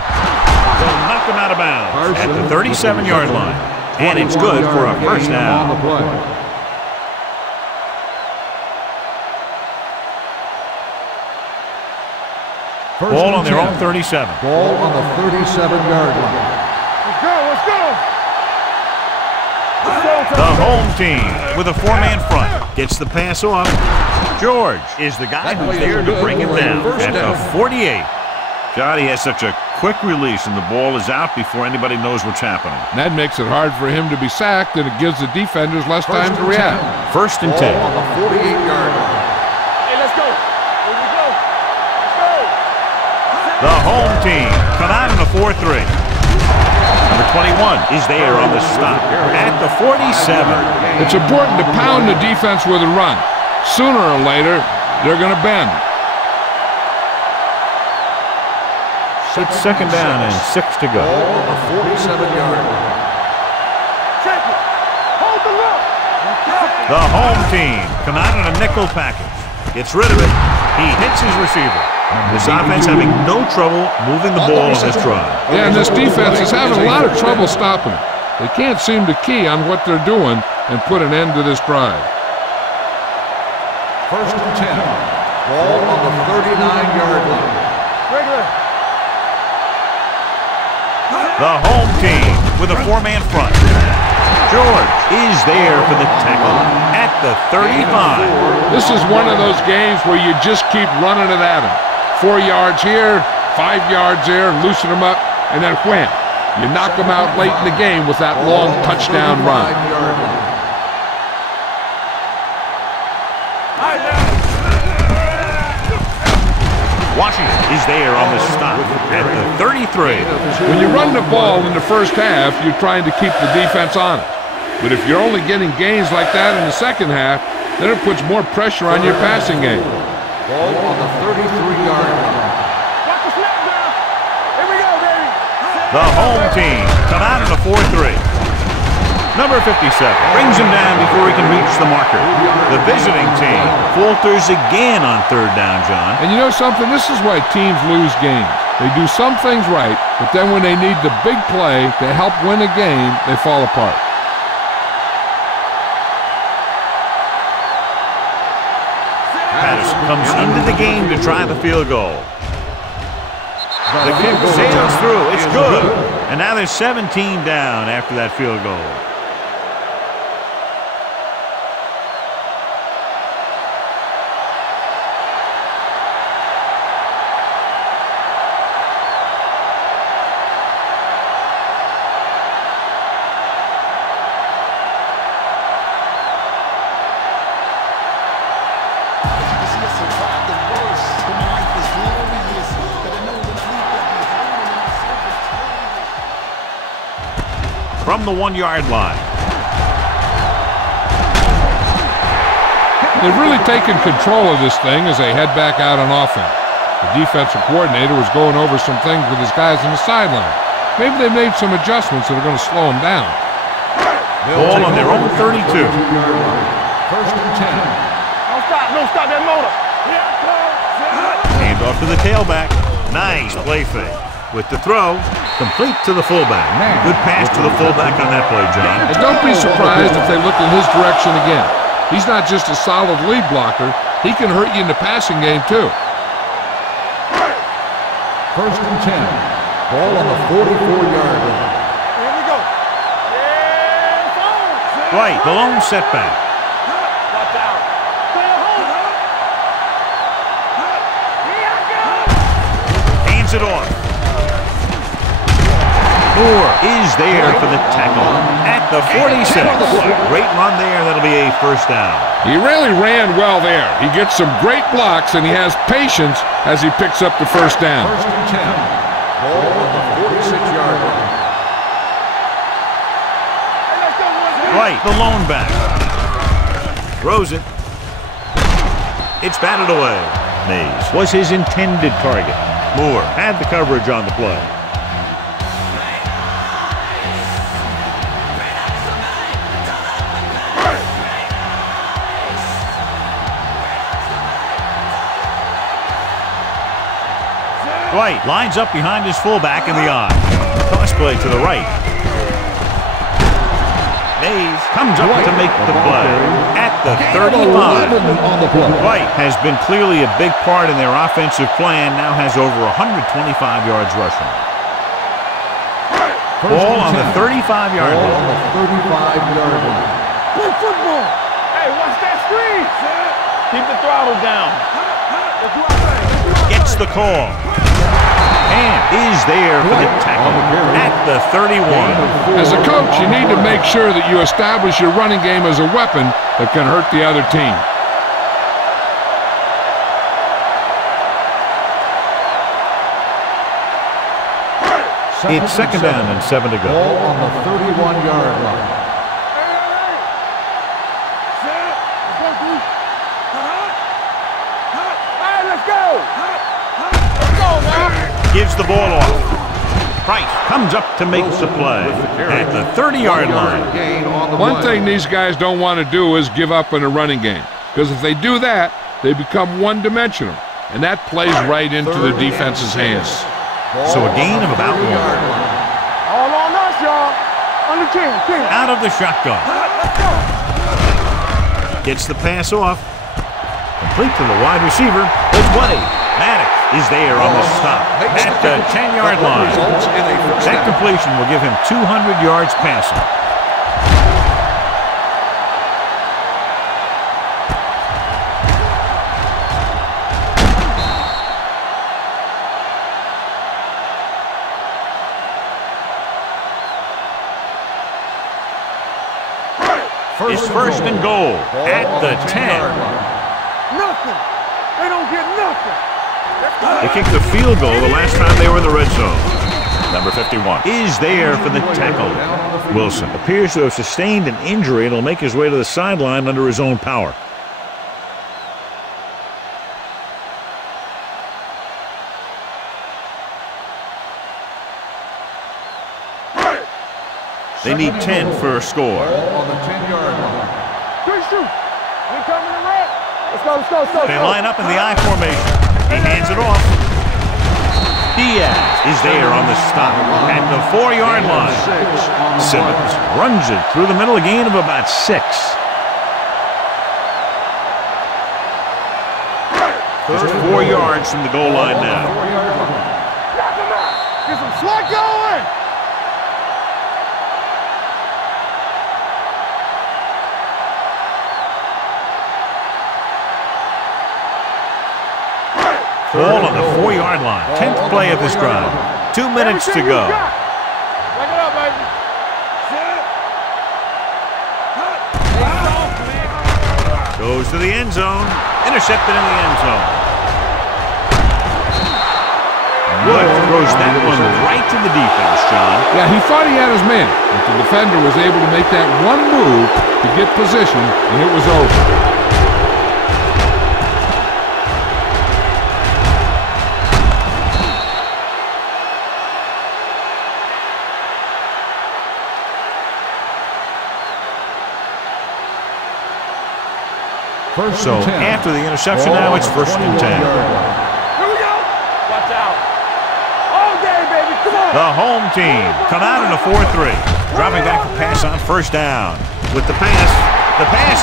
They'll knock him out of bounds at the 37-yard line. And it's good for a first down. Ball on their own 37. Ball on the 37-yard line. Let's go, let's go. The home team with a four-man front gets the pass off. George is the guy who's there to bring him down at the 48. God, he has such a quick release, and the ball is out before anybody knows what's happening. And that makes it hard for him to be sacked, and it gives the defenders less time to react. First and 10. On the 48-yard line. Hey, let's go. Here we go. Let's go. The home team come out in the 4-3. Number 21 is there on the stop at the 47. It's important to pound the defense with a run. Sooner or later, they're going to bend. It's second down and 6 to go. Ball on the 47-yard line. Check it. Hold the look. The home team come out in a nickel package. Gets rid of it. He hits his receiver. This offense having no trouble moving the ball on this drive. Yeah, and this defense is having a lot of trouble stopping it. They can't seem to key on what they're doing and put an end to this drive. First and 10. Ball on the 39-yard line. Regular. The home team with a four-man front. George is there for the tackle at the 35. This is one of those games where you just keep running it at them. 4 yards here, 5 yards there, loosen them up, and then wham. You knock them out late in the game with that long touchdown run. Washington is there on the stop at the 33. When you run the ball in the first half, you're trying to keep the defense on it. But if you're only getting gains like that in the second half, then it puts more pressure on your passing game. Ball on the 33-yard line. Watch the snap down. Here we go, baby. The home team come out in a 4-3. Number 57 brings him down before he can reach the marker. The visiting team falters again on third down, John. And you know something? This is why teams lose games. They do some things right, but then when they need the big play to help win a game, they fall apart. Patterson comes into the game to try the field goal. The kick sails through. It's good. And now there's 17 down after that field goal. From the 1-yard line. They've really taken control of this thing as they head back out on offense. The defensive coordinator was going over some things with his guys on the sideline. Maybe they made some adjustments that are going to slow them down. Ball on their own 32. First and 10. Don't stop that motor. Hand off to the tailback. Nice play fake. With the throw, complete to the fullback. Good pass to the fullback on that play, John. And don't be surprised if they look in his direction again. He's not just a solid lead blocker. He can hurt you in the passing game, too. First and 10. Ball on the 44-yard line. Here we go. Yeah, it's on. Right, the lone setback. Watch out. Stay at home. Here I go. Hands it off. Moore is there for the tackle at the 46. Great run there. That'll be a first down. He really ran well there. He gets some great blocks, and he has patience as he picks up the first down. First and 10. Ball on the 46-yard line. Right, the lone back. Throws it. It's batted away. Mays was his intended target. Moore had the coverage on the play. Dwight lines up behind his fullback in the eye. Toss play to the right. Mays comes up to make the play at the 35. Dwight has been clearly a big part in their offensive plan, now has over 125 yards rushing. Ball on the 35-yard line. Play football. Hey, watch that screen. Keep the throttle down. Gets the call. And is there for the tackle at the 31. As a coach, you need to make sure that you establish your running game as a weapon that can hurt the other team. It's second down and 7 to go. Ball on the 31-yard line. Gives the ball off. Price comes up to make the play at the 30-yard line. One thing these guys don't want to do is give up in a running game, because if they do that, they become one-dimensional, and that plays right into the defense's hands. So a gain of about 1. All on us, y'all. Under 10. Out of the shotgun. Gets the pass off. Complete to the wide receiver. The 20. Maddox is there on the stop at the 10-yard line. That completion will give him 200 yards passing. It's first and goal at the 10. Nothing. They don't get nothing. They kicked the field goal the last time they were in the red zone. Number 51 is there for the tackle. Wilson appears to have sustained an injury and will make his way to the sideline under his own power. They need 10 for a score. On the 10-yard line. Good shoot. We coming to red. Let's go. They line up in the I formation. He hands it off. Diaz is there on the stop at the 4-yard line. Simmons runs it through the middle, a gain of about 6. Just 4 yards from the goal line now. Get some slack going. Ball on the 4-yard line. 10th play of this drive. 2 minutes to go. Back it up, baby. Goes to the end zone. Intercepted in the end zone. Wood throws that one right to the defense, John. Yeah, he thought he had his man, but the defender was able to make that one move to get position, and it was over. So after the interception now, it's first and 10. Here we go. Watch out. All day, baby. Come on. The home team come out in a 4-3. Dropping back to pass on first down. With the pass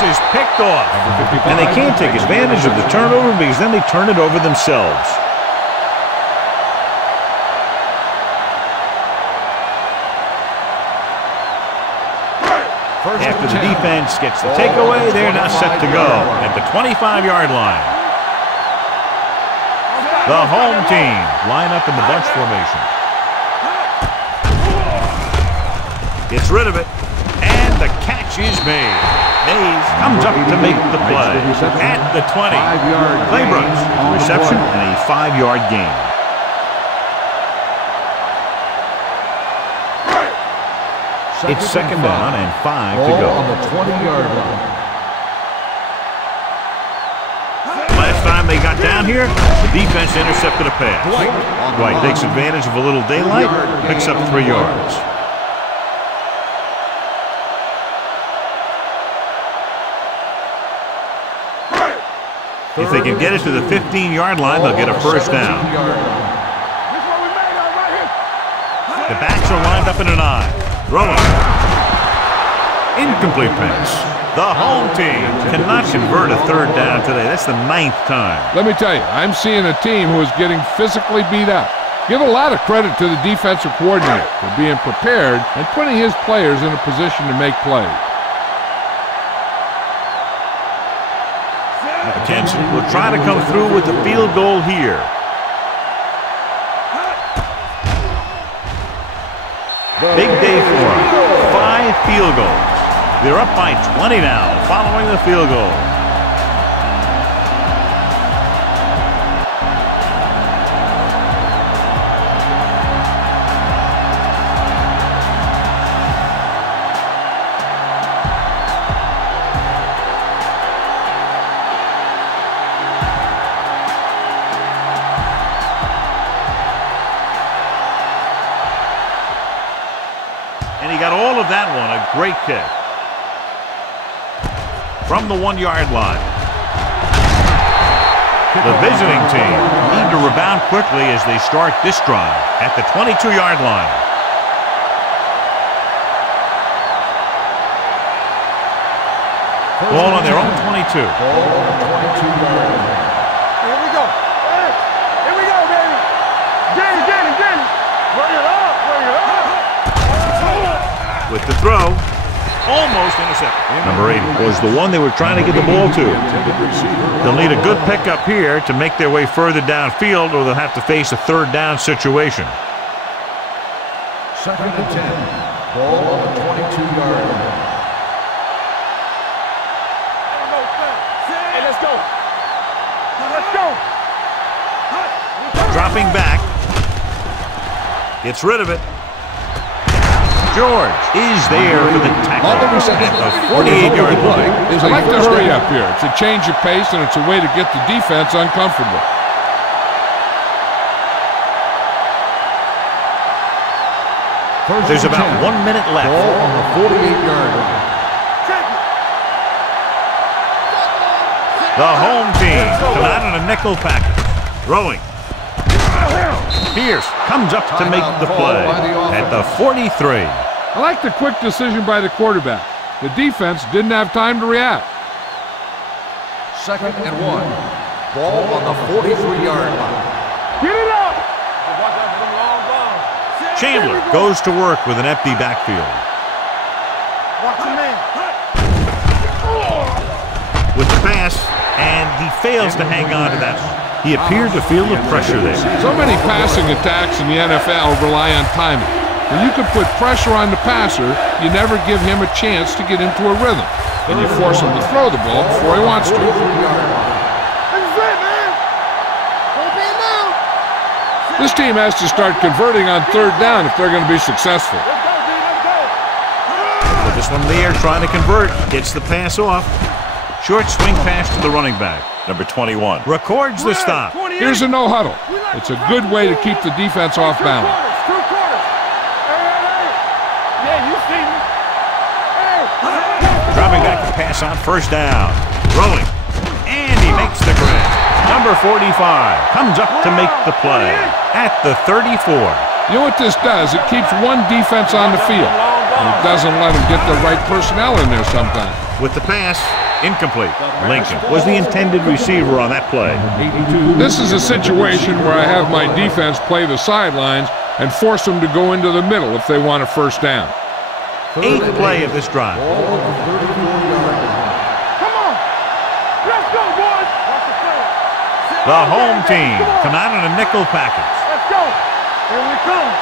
is picked off. And they can't take advantage of the turnover because then they turn it over themselves. After the defense gets the takeaway, they're now set to go at the 25-yard line. The home team line up in the bunch formation. Gets rid of it, and the catch is made. Mays comes up to make the play at the 20. Claybrook's reception and a 5-yard gain. It's second down and 5 to go. On the 20-yard line. Last time they got down here, the defense intercepted a pass. Dwight takes advantage of a little daylight, picks up 3 yards. If they can get it to the 15-yard line, they'll get a first down. The backs are lined up in an eye. Throwing. Incomplete pass. The home team cannot convert a third down today. That's the 9th time. Let me tell you, I'm seeing a team who is getting physically beat up. Give a lot of credit to the defensive coordinator for being prepared and putting his players in a position to make plays. Attention, will try to come through with the field goal here. Big day for them. 5 field goals. They're up by 20 now following the field goal. And he got all of that one, a great kick. From the 1-yard line. The visiting team need to rebound quickly as they start this drive at the 22-yard line. Ball on their own 22. Ball on the 22-yard line. Here we go. Here we go, baby. Get it. Bring it up. With the throw, almost intercepted. Number 8 was the one they were trying to get the ball to. They'll need a good pickup here to make their way further downfield, or they'll have to face a third down situation. 2nd and 10. Ball on the 22-yard line. Hey, let's go. Dropping back. Gets rid of it. George is there for the tackle at the 48-yard line. I like to hurry up here. It's a change of pace, and it's a way to get the defense uncomfortable. There's about 1 minute left. Ball on the 48-yard line. The home team come out in a nickel package. Throwing. Pierce comes up to make the play at the 43. I like the quick decision by the quarterback. The defense didn't have time to react. 2nd and 1. Ball on the 43-yard line. Get it up. Chandler goes to work with an empty backfield. Watch your man. With the pass, and he fails to hang on to that. He appeared to feel the pressure there. So many passing attacks in the NFL rely on timing. When you can put pressure on the passer, you never give him a chance to get into a rhythm. And you force him to throw the ball before he wants to. This is it, man. Don't be now. This team has to start converting on third down if they're going to be successful. Let's go. With this one in the air, trying to convert. Gets the pass off. Short swing pass to the running back. Number 21 records the stop. Here's a no-huddle. It's a good way to keep the defense off balance. Yeah, you see me. Dropping back to pass on first down. Throwing. And he makes the grab. Number 45 comes up to make the play at the 34. You know what this does? It keeps one defense on the field. And it doesn't let them get the right personnel in there sometimes. With the pass, incomplete. Lincoln was the intended receiver on that play. This is a situation where I have my defense play the sidelines and force them to go into the middle if they want a first down. 8th play of this drive. Come on. Let's go, boys. The home team come out in a nickel package. Let's go. Here we come.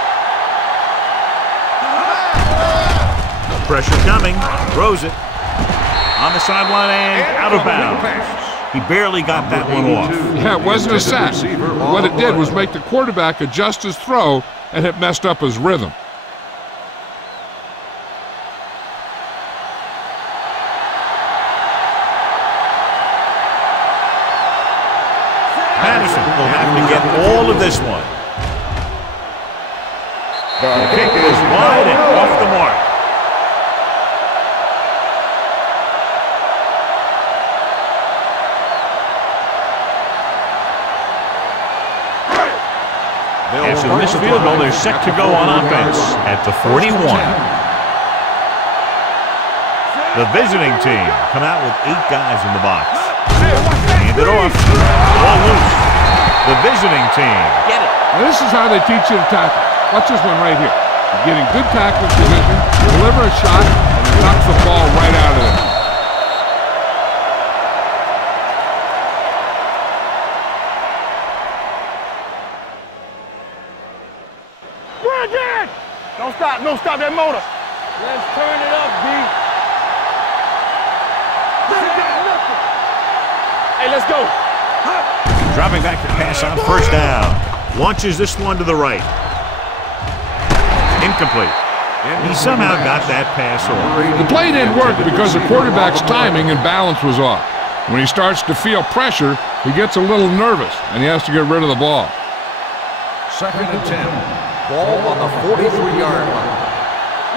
Pressure coming. Throws it. On the sideline and out of bounds. He barely got that one off. Yeah, it wasn't a sack. What it did was make the quarterback adjust his throw, and it messed up his rhythm. Patterson will have to get all of this one. The kick is wide and off the mark. They'll Giants with a missed field goal. They're set to go on offense at the 41. The visiting team come out with 8 guys in the box. Hand it off. Ball loose. The visiting team get it. Now this is how they teach you to tackle. Watch this one right here. You're getting good tackling position, deliver a shot, and he knocks the ball right out of there. Don't stop that motor. Let's turn it up, B. Hey, let's go. Dropping back to pass on first down. Launches this one to the right. Incomplete. He somehow got that pass off. The play didn't work because the quarterback's timing and balance was off. When he starts to feel pressure, he gets a little nervous, and he has to get rid of the ball. 2nd and 10. Ball on the 43-yard line.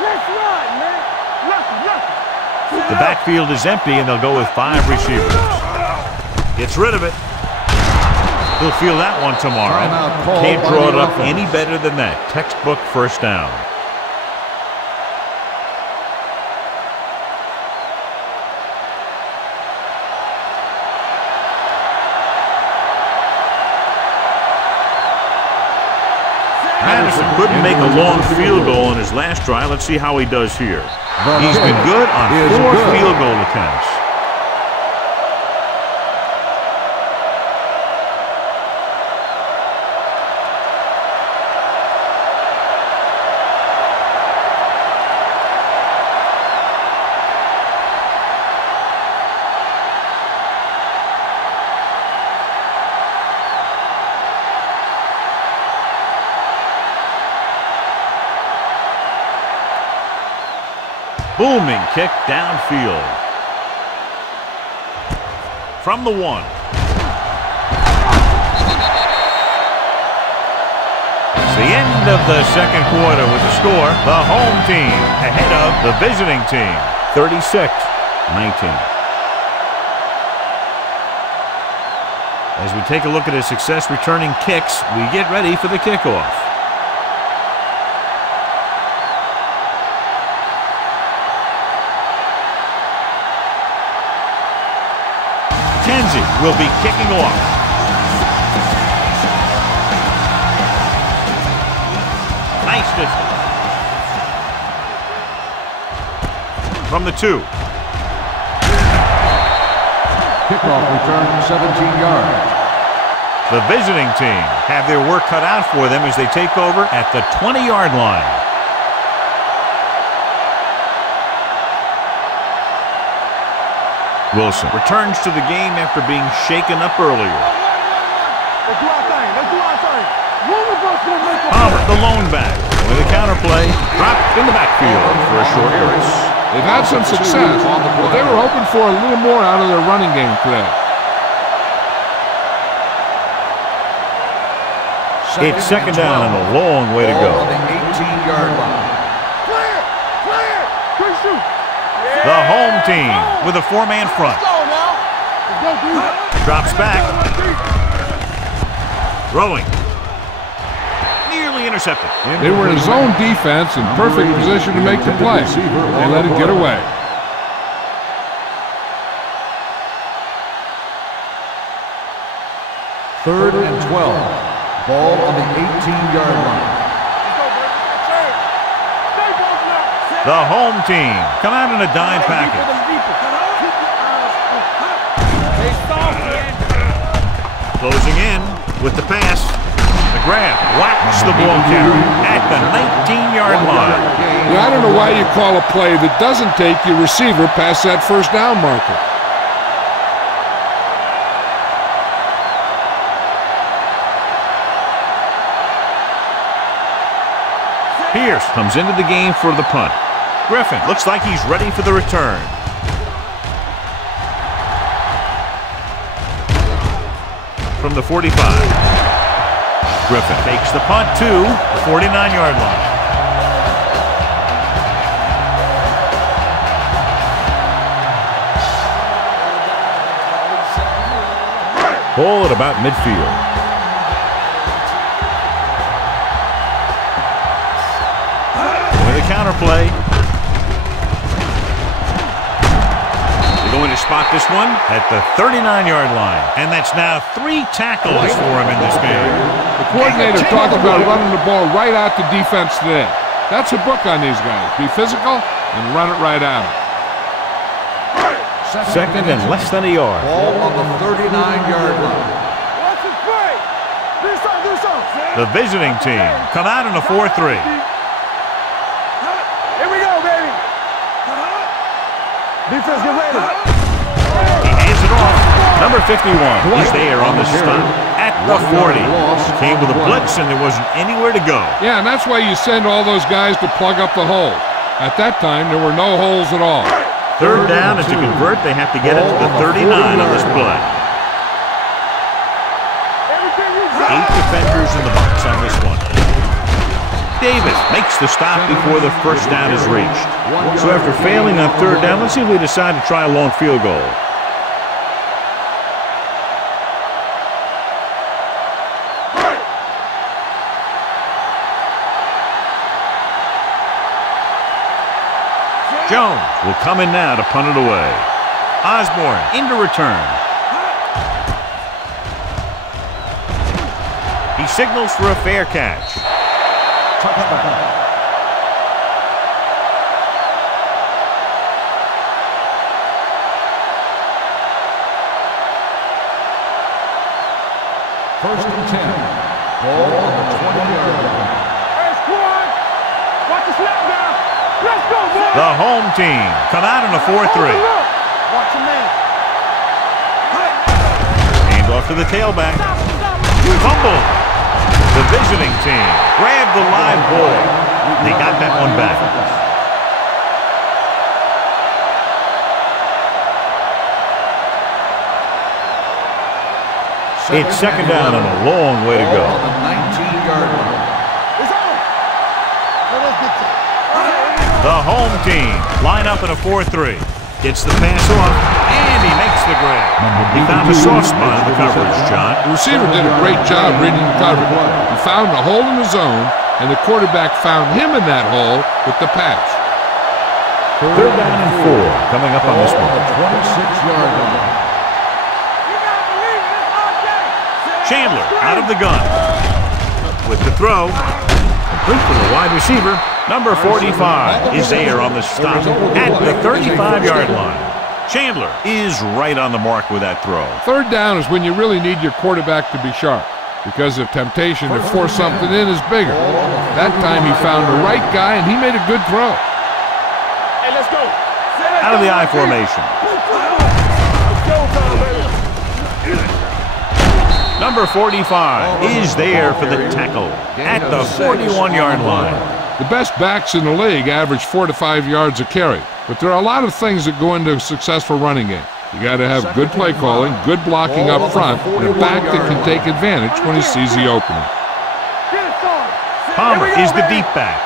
Let's run, man. Lucky. The backfield is empty, and they'll go with 5 receivers. Gets rid of it. He'll feel that one tomorrow. Can't draw it up any better than that. Textbook first down. Madison couldn't make a long field goal in his last try. Let's see how he does here. He's been good on 4 field goal attempts. Booming kick downfield. From the 1. It's the end of the second quarter with the score. The home team ahead of the visiting team. 36-19. As we take a look at his success returning kicks, we get ready for the kickoff. Will be kicking off. Nice distance. From the 2. Kickoff return 17 yards. The visiting team have their work cut out for them as they take over at the 20-yard line. Wilson returns to the game after being shaken up earlier. Let's do our thing. Let's do our thing. One of us will make a Palmer, the lone back, with a counterplay, dropped in the backfield for a short errors. They've had some success, but they were hoping for a little more out of their running game today. It's 2nd down and a long way to go. On the 18-yard line. clear. Quick shoot. The home team with a 4-man front. Let's go now. Let's go, dude. Drops back. Throwing. Nearly intercepted. They were in zone defense in perfect position to make the play. They let it get away. Third and 12. Ball on the 18-yard line. The home team come out in a dime package. Closing in with the pass. The grab whacks the ball carrier at the 19-yard line. Yeah, I don't know why you call a play that doesn't take your receiver past that first down marker. Pierce comes into the game for the punt. Griffin looks like he's ready for the return. From the 45. Griffin takes the punt to the 49-yard line. Ball at about midfield. counterplay. They're going to spot this one at the 39-yard line. And that's now 3 tackles for him in this game. The coordinator talked about running the ball right out the defense today. That's a book on these guys. Be physical and run it right out. Second and less than a yard. Ball on the 39-yard line. Watch this play. Do something. The visiting team come out in a 4-3. Here we go, baby. Defense, get ready. He hands it off. Number 51 is there on the stop at the 40. Came with a blitz and there wasn't anywhere to go. Yeah, and that's why you send all those guys to plug up the hole. At that time, there were no holes at all. Third down, and to convert, they have to get it to the 39 on this play. 8 defenders in the box on this one. Davis makes the stop before the first down is reached. So after failing on third down, let's see if they decide to try a long field goal. Jones will come in now to punt it away. Osborne into return. He signals for a fair catch. Touchdown. First and 10. Ball on the 20-yard line. Hey, squad. Watch the snap now. Let's go, boys. The home team come out in a 4-3. Watch your man. Hand off to the tailback. Fumble. The visiting team grabbed the live ball. They got that one back. It's second down and a long way to go. On the 19-yard line. It's on. Let's get to it. The home team line up in a 4-3. Gets the pass off, and he makes the grab. He found a soft spot in the coverage, John. The receiver did a great job reading the coverage. He found a hole in the zone, and the quarterback found him in that hole with the pass. Third down and 4 coming up on this one. The 26-yard line. Chandler out of the gun. With the throw, complete to the wide receiver. Number 45 is there on the stop at the 35-yard line. Chandler is right on the mark with that throw. Third down is when you really need your quarterback to be sharp, because the temptation to force something in is bigger. That time he found the right guy, and he made a good throw. Hey, let's go. Out of the I formation. Number 45 is there for the tackle at the 41-yard line. The best backs in the league average 4 to 5 yards a carry, but there are a lot of things that go into a successful running game. You got to have good play calling, good blocking up front, and a back that can take advantage when he sees the opening. Palmer is the deep back.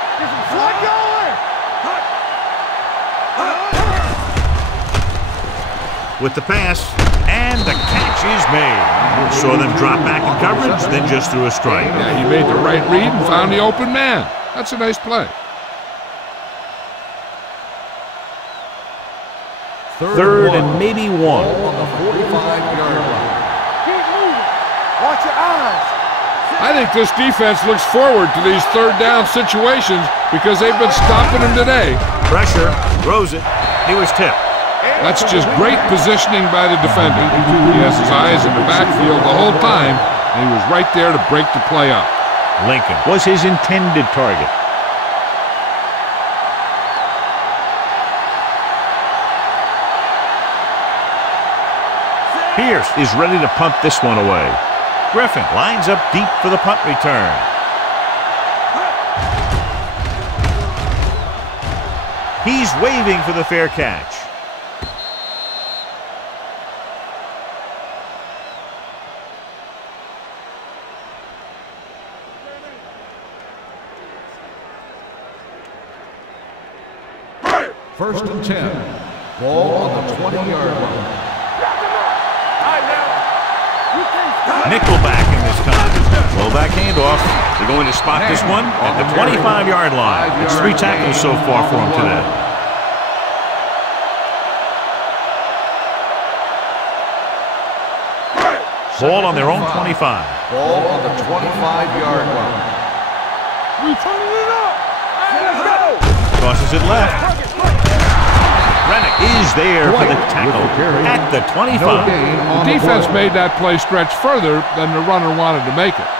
With the pass, and the catch is made. Saw them drop back in coverage, then just threw a strike. Yeah, he made the right read and found the open man. That's a nice play. Third and maybe 1. On the 45-yard line. Keep moving. Watch your eyes. I think this defense looks forward to these third down situations because they've been stopping them today. Pressure, throws it. He was tipped. That's just great positioning by the defender. He has his eyes in the backfield the whole time, and he was right there to break the play up. Lincoln was his intended target. Pierce is ready to punt this one away. Griffin lines up deep for the punt return. He's waving for the fair catch. First and 10. Ball on the 20-yard line. Nickelback in this time. Low back handoff. They're going to spot this one at the 25-yard line. It's 3 tackles so far for him today. Ball on their own 25. Ball on the 25-yard line. We turning it up. Let's go. Crosses it left. Rennick is there for the tackle at the 25. The defense made that play stretch further than the runner wanted to make it.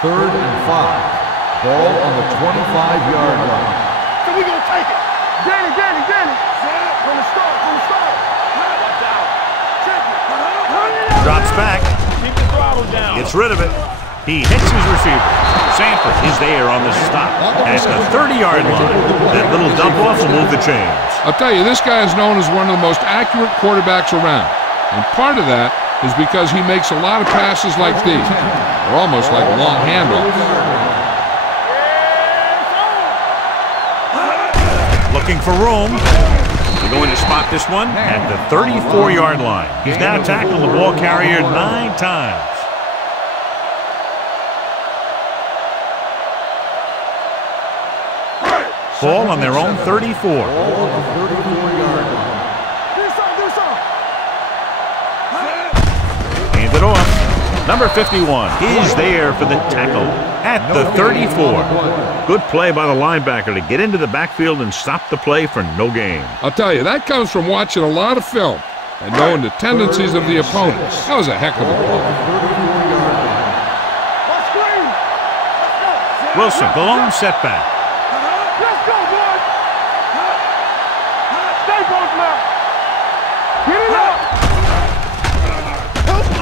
Third and 5. Ball on the 25-yard line. So we gonna take it. Danny. From the start. Watch out. Check it. Drops back. Keep the throttle down. Gets rid of it. He hits his receiver. Sanford is there on the stop at the 30-yard line. That little dump off will move the chains. I'll tell you, this guy is known as one of the most accurate quarterbacks around. And part of that is because he makes a lot of passes like these. They're almost like long handoffs. Looking for room. They're going to spot this one at the 34-yard line. He's now tackled the ball carrier 9 times. Ball on their own 34. Ball on the 34-yard line. Do something. Hand it off. Number 51 is there for the tackle at the 34. Good play by the linebacker to get into the backfield and stop the play for no gain. I'll tell you, that comes from watching a lot of film and knowing the tendencies of the opponents. That was a heck of a play. Wilson, the lone setback. Let's go, boys. Stay both now. Get it up.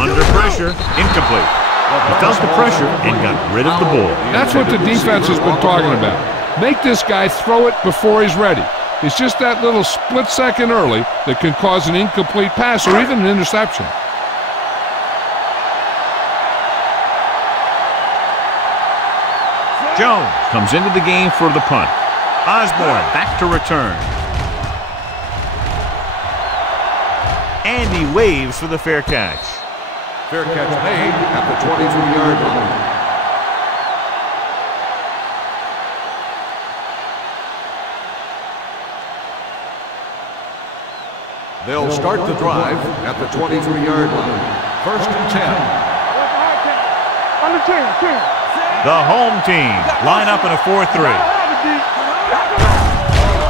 Under pressure, incomplete. He felt the pressure and got rid of the ball. That's what the defense has been talking about. Make this guy throw it before he's ready. It's just that little split second early that can cause an incomplete pass or even an interception. Jones comes into the game for the punt. Osborne back to return. And he waves for the fair catch. Fair catch made at the 22-yard line. They'll start the drive at the 23-yard line. First and 10. Under 10. The home team line up in a 4-3.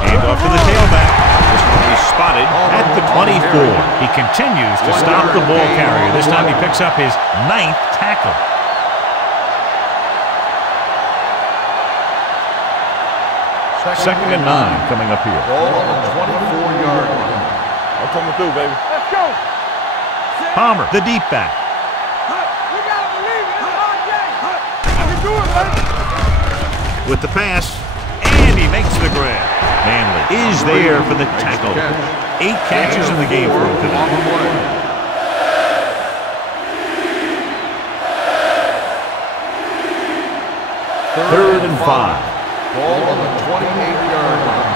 Hand off to the tailback. This one is spotted at the 24. He continues to stop the ball carrier. This time he picks up his 9th tackle. Second and 9 coming up here. Ball on the 24-yard line. I'm coming through, baby. Let's go. Palmer, the deep back. We gotta believe it. It's a hard game. I can do it, baby. With the pass, and he makes the grab. Manley is there for the tackle. 8 catches in the game for him today. Third and 5. Ball on the 28-yard line.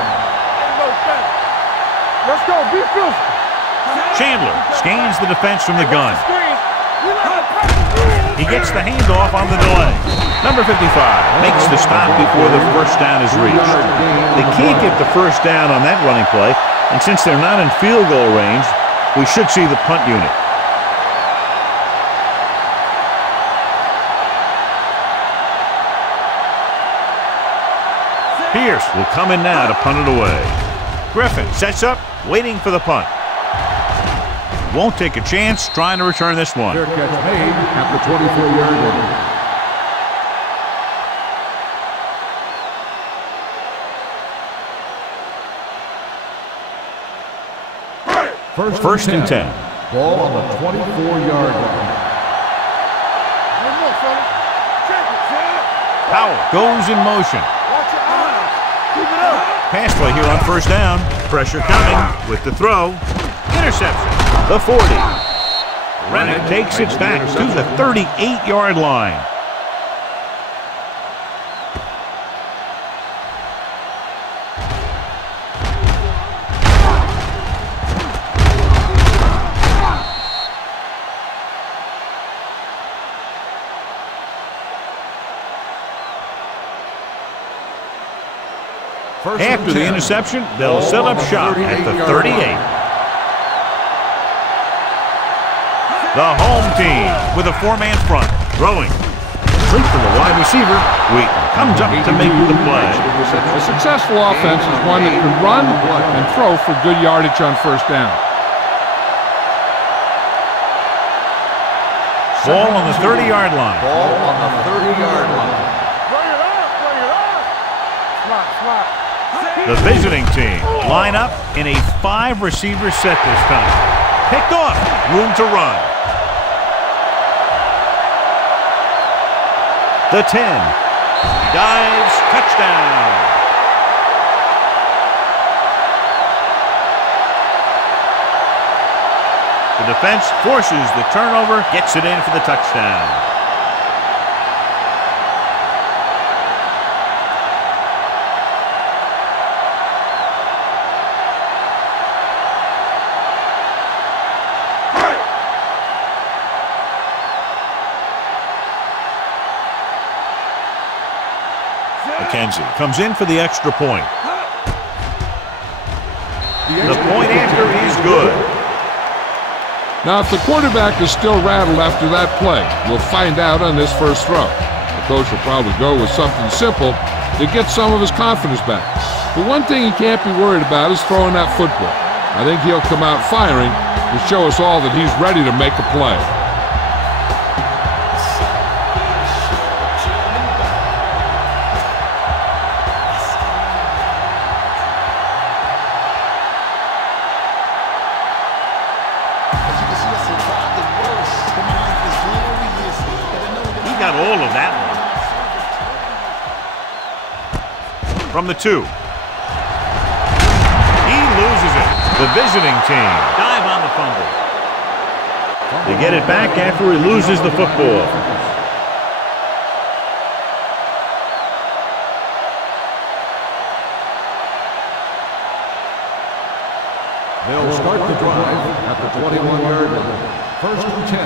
Let's go. Be physical. Chandler scans the defense from the gun. He gets the handoff on the delay. Number 55 makes the stop before the first down is reached. They can't get the first down on that running play, and since they're not in field goal range, we should see the punt unit. Pierce will come in now to punt it away. Griffin sets up, waiting for the punt. Won't take a chance trying to return this one. Fair catch made at the 24-yard line. First and 10. Ball on the 24-yard line. Powell goes in motion. Watch your eyes. Keep it up. Pass play here on first down. Pressure coming with the throw. Interception. The 40. Rennick takes it back to the 38-yard line. After the interception, they'll set up shop at the 38. The home team with a four-man front. Throwing. Complete to the wide receiver. Wheaton comes up to make the play. A successful offense is one that can run and throw for good yardage on first down. Ball on the 30-yard line. Ball on the 30-yard line. Bring it up, bring it up. Slot, slot. The visiting team line up in a 5-receiver set this time. Picked off. Room to run. The 10. Dives. Touchdown. The defense forces the turnover, gets it in for the touchdown. McKenzie comes in for the extra point. The point after is good. Now, if the quarterback is still rattled after that play, we'll find out on this first throw. The coach will probably go with something simple to get some of his confidence back. The one thing he can't be worried about is throwing that football. I think he'll come out firing to show us all that he's ready to make a play. All of that one. From the 2. He loses it. The visiting team dive on the fumble. They get it back after he loses the football. They'll start the drive at the 21-yard line. First and 10.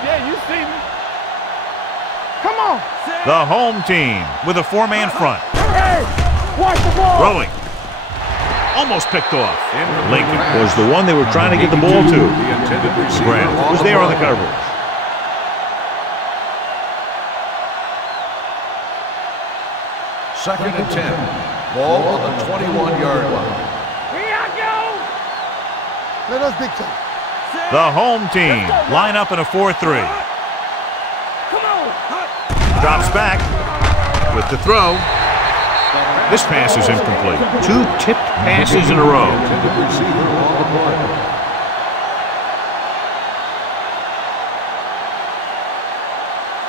Yeah, you see me. Come on. The home team with a 4-man front. Hey, watch the ball. Throwing. Almost picked off. Lincoln was the one they were trying to get the ball to. Grant was there on the coverage. Second and 10. Ball on the 21-yard line. Here I go. Let us big time. The home team line up in a 4-3. Drops back with the throw. This pass is incomplete. 2 tipped passes in a row.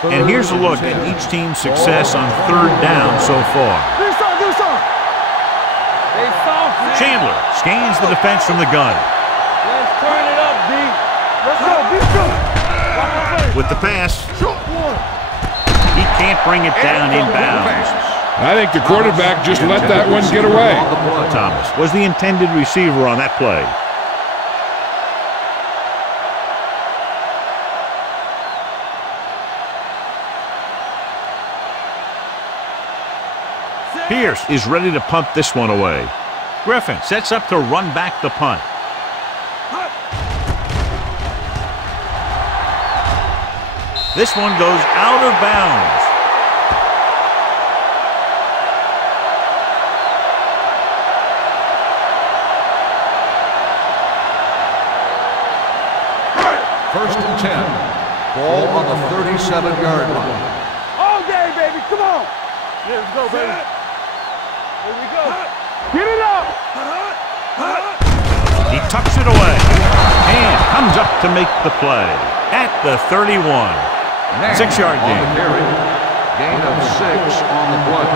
And here's a look at each team's success on third down so far. Chandler scans the defense from the gun. Let's turn it up, D. Let's go, be good. With the pass. He can't bring it down inbounds. I think the quarterback just let that one get away. Thomas was the intended receiver on that play. Pierce is ready to punt this one away. Griffin sets up to run back the punt. This one goes out of bounds. First and 10. Ball on the 37-yard line. All day, baby. Come on. Yeah, let's go, baby. Here we go. Get it up. He tucks it away. And comes up to make the play at the 31. 6-yard gain. Gain of 6 on the play.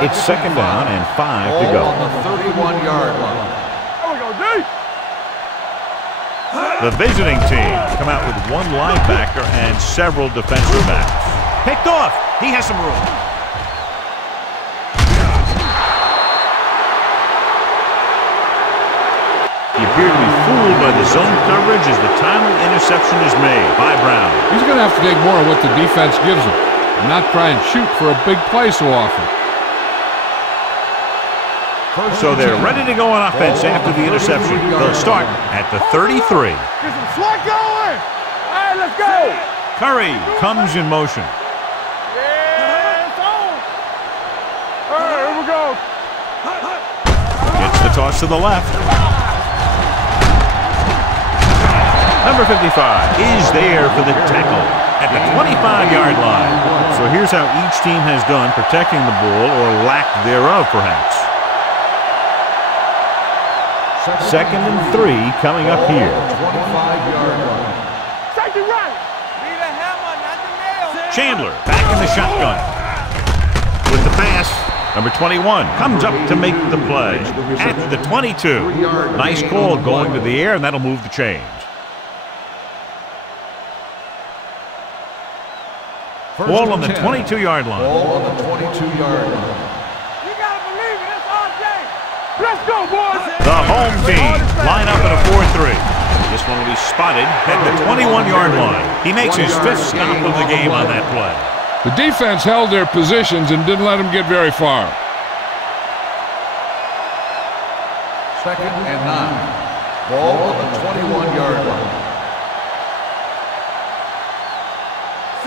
It's second down and 5 to go. On the 31-yard line. There we go, D. The visiting team come out with 1 linebacker and several defensive backs. Picked off. He has some room. He appear to be fooled by the zone coverage as the timely interception is made by Brown. He's going to have to take more of what the defense gives him and not try and shoot for a big play so often. So they're ready to go on offense after the interception. They'll start at the 33. Get some sweat going. All right, let's go. Curry comes in motion. Yeah, it's on. All right, here we go. Gets the toss to the left. Number 55 is there for the tackle at the 25-yard line. So here's how each team has done protecting the ball, or lack thereof, perhaps. 2nd and 3 coming up here. 25-yard line. Safety right. Need a hammer, not the nail. Chandler back in the shotgun. With the pass, number 21 comes up to make the play at the 22. Nice call going to the air, and that'll move the chains. Ball on the 22-yard line. Ball on the 22-yard line. You got to believe it. It's RJ. Let's go, boys. The home team line up in a 4-3. This one will be spotted at the 21-yard line. He makes his 5th stop of the game on that play. The defense held their positions and didn't let them get very far. 2nd and 9. Ball on the 21-yard line.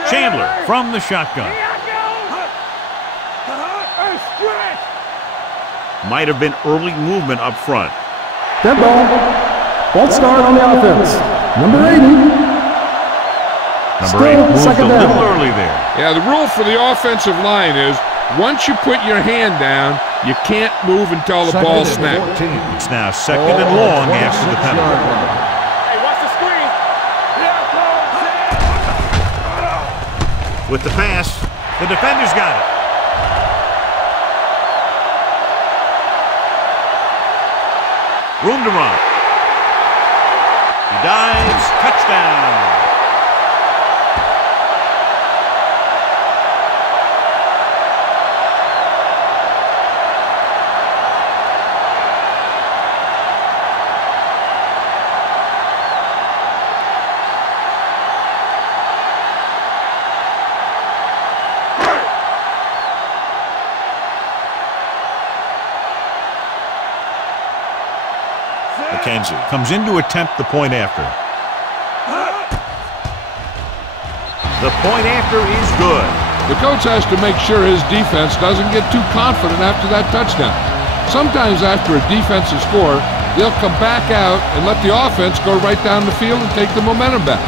Chandler from the shotgun. Might have been early movement up front. Dead ball. False start on the offense. Number 80. Number 8 moved a little early there. Yeah, the rule for the offensive line is once you put your hand down, you can't move until the ball snaps. It's now 2nd and long after the penalty. Hey, watch the screen. With the pass, the defender's got it. Room to run. He dives. Touchdown. McKenzie comes in to attempt the point after. The point after is good. The coach has to make sure his defense doesn't get too confident after that touchdown. Sometimes after a defensive score, they'll come back out and let the offense go right down the field and take the momentum back.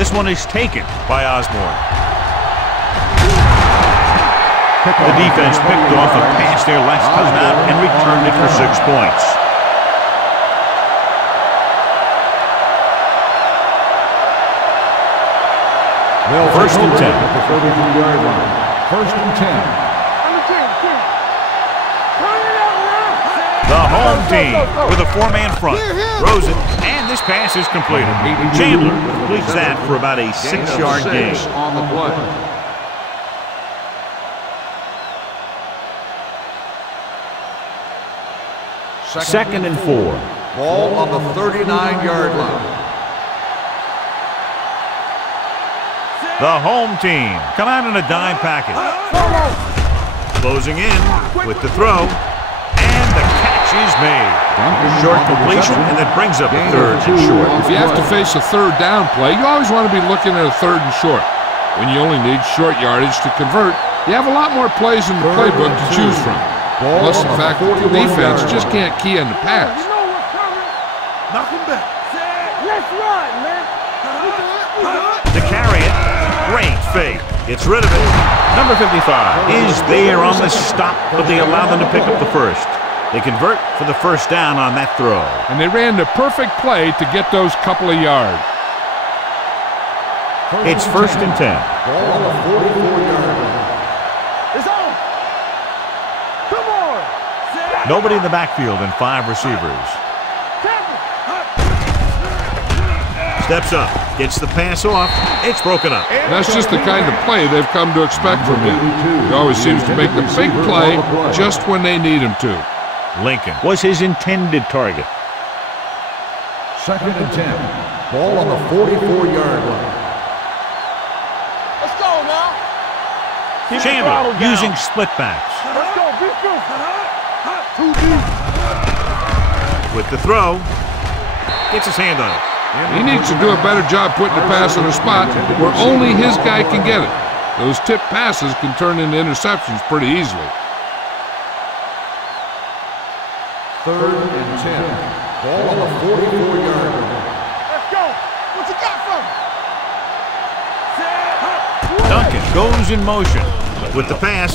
This one is taken by Osborne. The defense picked off a pass there last time out and returned it for 6 points. First and 10. At the 33-yard line. 1st and 10. The home team with a 4-man front. Throws it, and this pass is completed. Chandler completes that for about a 6-yard gain. On the play. Second and 4. Ball on the 39-yard line. The home team come out in a dime package. Closing in with the throw, and the catch is made. Short completion, and that brings up a 3rd and short. If you have to face a 3rd down play, you always want to be looking at a 3rd and short. When you only need short yardage to convert, you have a lot more plays in the playbook to choose from. Plus the fact that the defense just can't key in the pass. You know what's coming. Knock him back. Let's run, man. To carry it, great fake. Gets rid of it. Number 55 is there on the stop, but they allow them to pick up the first. They convert for the first down on that throw. And they ran the perfect play to get those couple of yards. It's first and 10. Ball on the 44-yard line. It's on. Come on. Nobody in the backfield and 5 receivers. Steps up, gets the pass off. It's broken up. That's just the kind of play they've come to expect from him. He always seems to make the big play just when they need him to. Lincoln was his intended target. Second and 10. Ball on the 44-yard line. Let's go now. Chandler using split backs. Let's go. Be good. Too deep. With the throw, gets his hand on it. He needs to do a better job putting the pass in a spot where only his guy can get it. Those tip passes can turn into interceptions pretty easily. Third and 10. Ball on the 44-yard line. Let's go. What you got from me? Duncan goes in motion with the pass,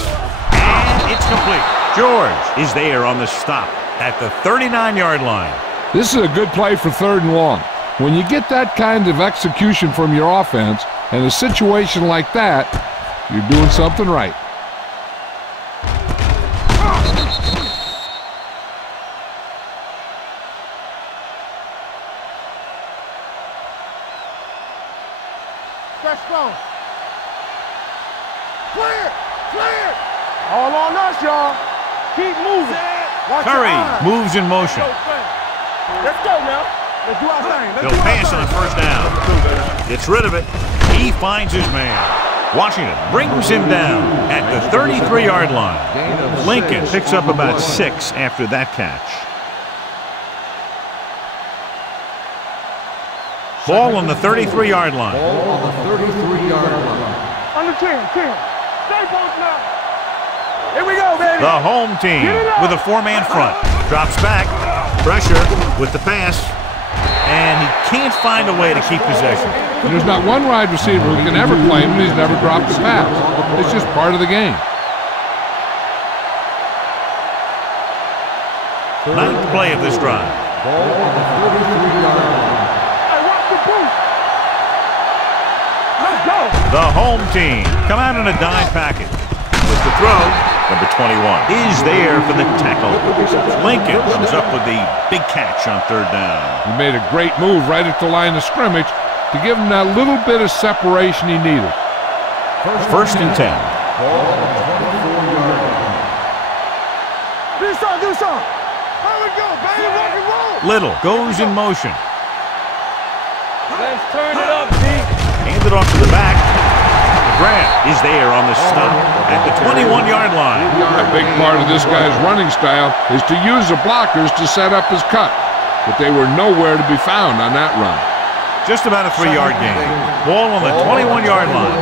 and it's complete. George is there on the stop at the 39-yard line. This is a good play for 3rd and long. When you get that kind of execution from your offense in a situation like that, you're doing something right. Let's go. Clear. Clear. All on us, y'all. Keep moving. Watch your Curry eyes. moves in motion. Let's go now. Let's do our thing. Let's He'll do our pass thing. on first down. Gets rid of it. He finds his man. Washington brings him down at the 33-yard line. Lincoln picks up about 6 after that catch. Ball on the 33-yard line. Ball on the 33-yard line. Under 10. Stay close now. Here we go, baby. The home team with a 4-man front. Drops back. Pressure with the pass. And he can't find a way to keep possession. And there's not one wide receiver who can ever claim that he's never dropped a pass. It's just part of the game. 9th play of this drive. Ball on the 33-yard line. Hey, watch the boot. Let's go. The home team come out in a dime package. With the throw, number 21 is there for the tackle. Lincoln comes up with the big catch on 3rd down. He made a great move right at the line of scrimmage to give him that little bit of separation he needed. First and 10. Ball on the 24-yard line. Do something. Here we go, baby. Rock and roll. Little goes in motion. Let's turn it up, D. Handed off to the back. Grant is there on the stop at the 21-yard line. A big part of this guy's running style is to use the blockers to set up his cut, but they were nowhere to be found on that run. Just about a 3-yard gain. Ball on the 21-yard line.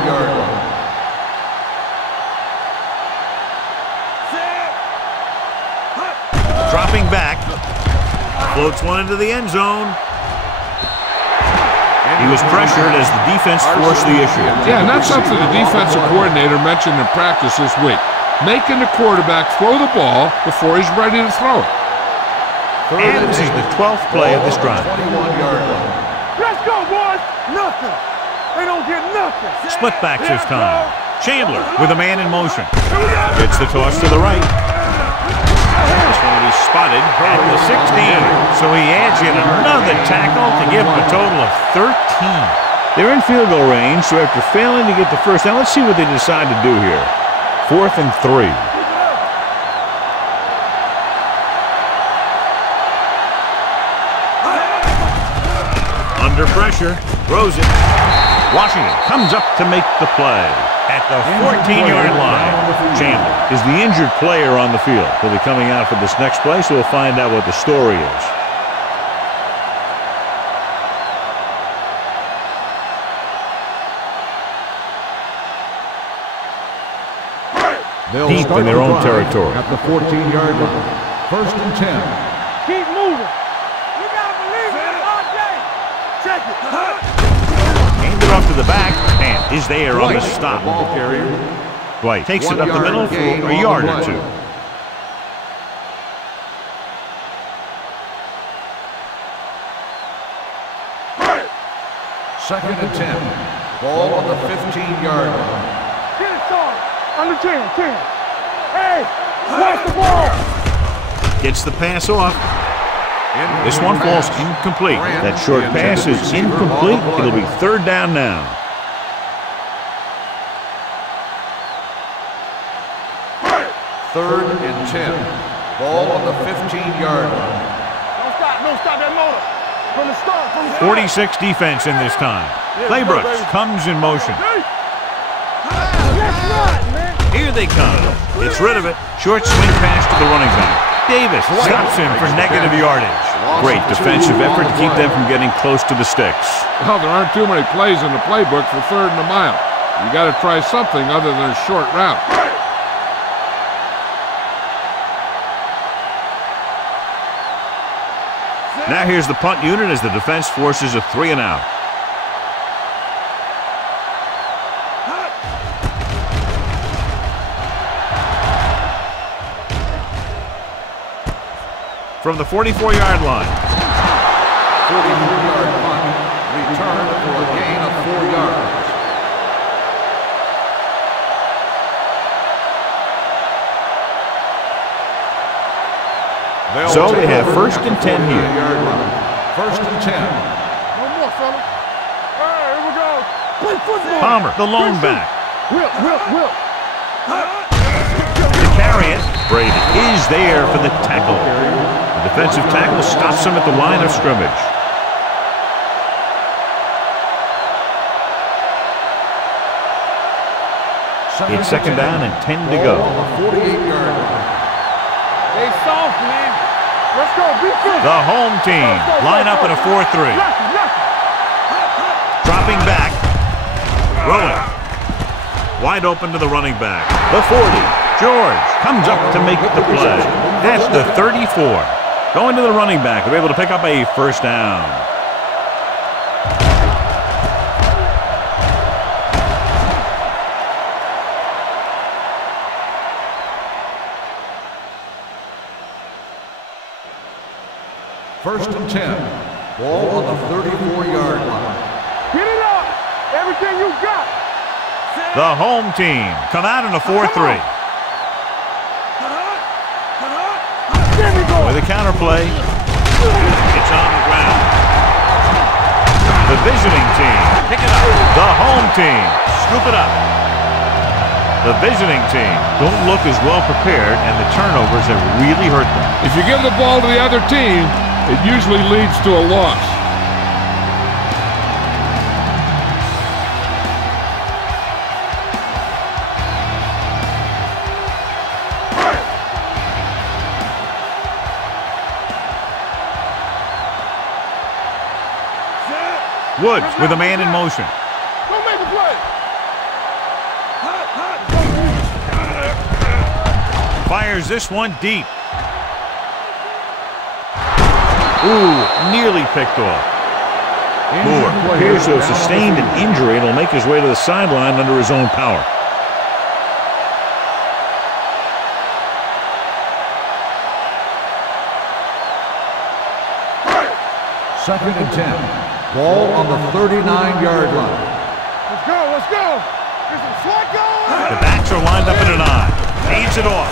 Dropping back. Floats one into the end zone. He was pressured as the defense forced the issue. Yeah, and that's something the defensive coordinator mentioned in practice this week. Making the quarterback throw the ball before he's ready to throw it. And this is the 12th play of this drive. 21-yard line. Let's go, boys. Nothing. They don't get nothing. Split back this time. Chandler with a man in motion. Gets the toss to the right. This one will be spotted at the 16. So he adds in another tackle to give him a total of 13. They're in field goal range, so after failing to get the first down, let's see what they decide to do here. 4th and 3. Under pressure, throws it. Washington comes up to make the play at the 14-yard line. Chandler is the injured player on the field. He'll be coming out for this next play, so we'll find out what the story is. Deep in their own territory. At the 14-yard line. First and 10. Keep moving. You gotta believe it all day. Check it. Handed off to the back, and is there on the stop. Ball carrier. Dwight takes it up the middle for gain a on the yard or play. 2. Second and 10. Ball on the 15-yard line. Get it started. Under 10. Hey, watch the ball. Gets the pass off. This one falls incomplete. That short pass is incomplete. It'll be third down now. Third and 10. Ball on the 15-yard line. Don't stop that motor. From the start. 46 defense in this time. Claybrooks comes in motion. Here they come. Gets rid of it. Short swing pass to the running back. Davis stops him for negative yardage. Great defensive effort to keep them from getting close to the sticks. Well, there aren't too many plays in the playbook for 3rd and a mile. You got to try something other than a short route. Now here's the punt unit as the defense forces a 3 and out. From the 44-yard line. 43-yard punt. Return for a gain of 4 yards. So they have 1st and 10 here. 1st and 10. No more, fella. All right, here we go. Play football. Palmer, the lone back. Will. To carry it, Brady is there for the tackle. The defensive tackle stops him at the line of scrimmage. It's 2nd down and 10 to go. 48-yard line. Hey, soft, man. Let's go. The home team line up in a 4-3. Dropping back. Rolling. Wide open to the running back. The 40. George comes up to make the play. That's the 34. Going to the running back. They're able to pick up a 1st down. First and 10. Ball on the 34-yard line. Get it up. Everything you got. The home team come out in a 4-3. With a counter play. It's on the ground. The visiting team pick it up. The home team scoop it up. The visiting team don't look as well prepared, and the turnovers have really hurt them. If you give the ball to the other team, it usually leads to a loss. Woods with a man in motion. Go make the play. Fires this one deep. Ooh, nearly picked off. Moore appears to have sustained an injury and will make his way to the sideline under his own power. Second and 10. Ball on the 39-yard line. Let's go. Get some slack going. The backs are lined up in an eye. Hands it off.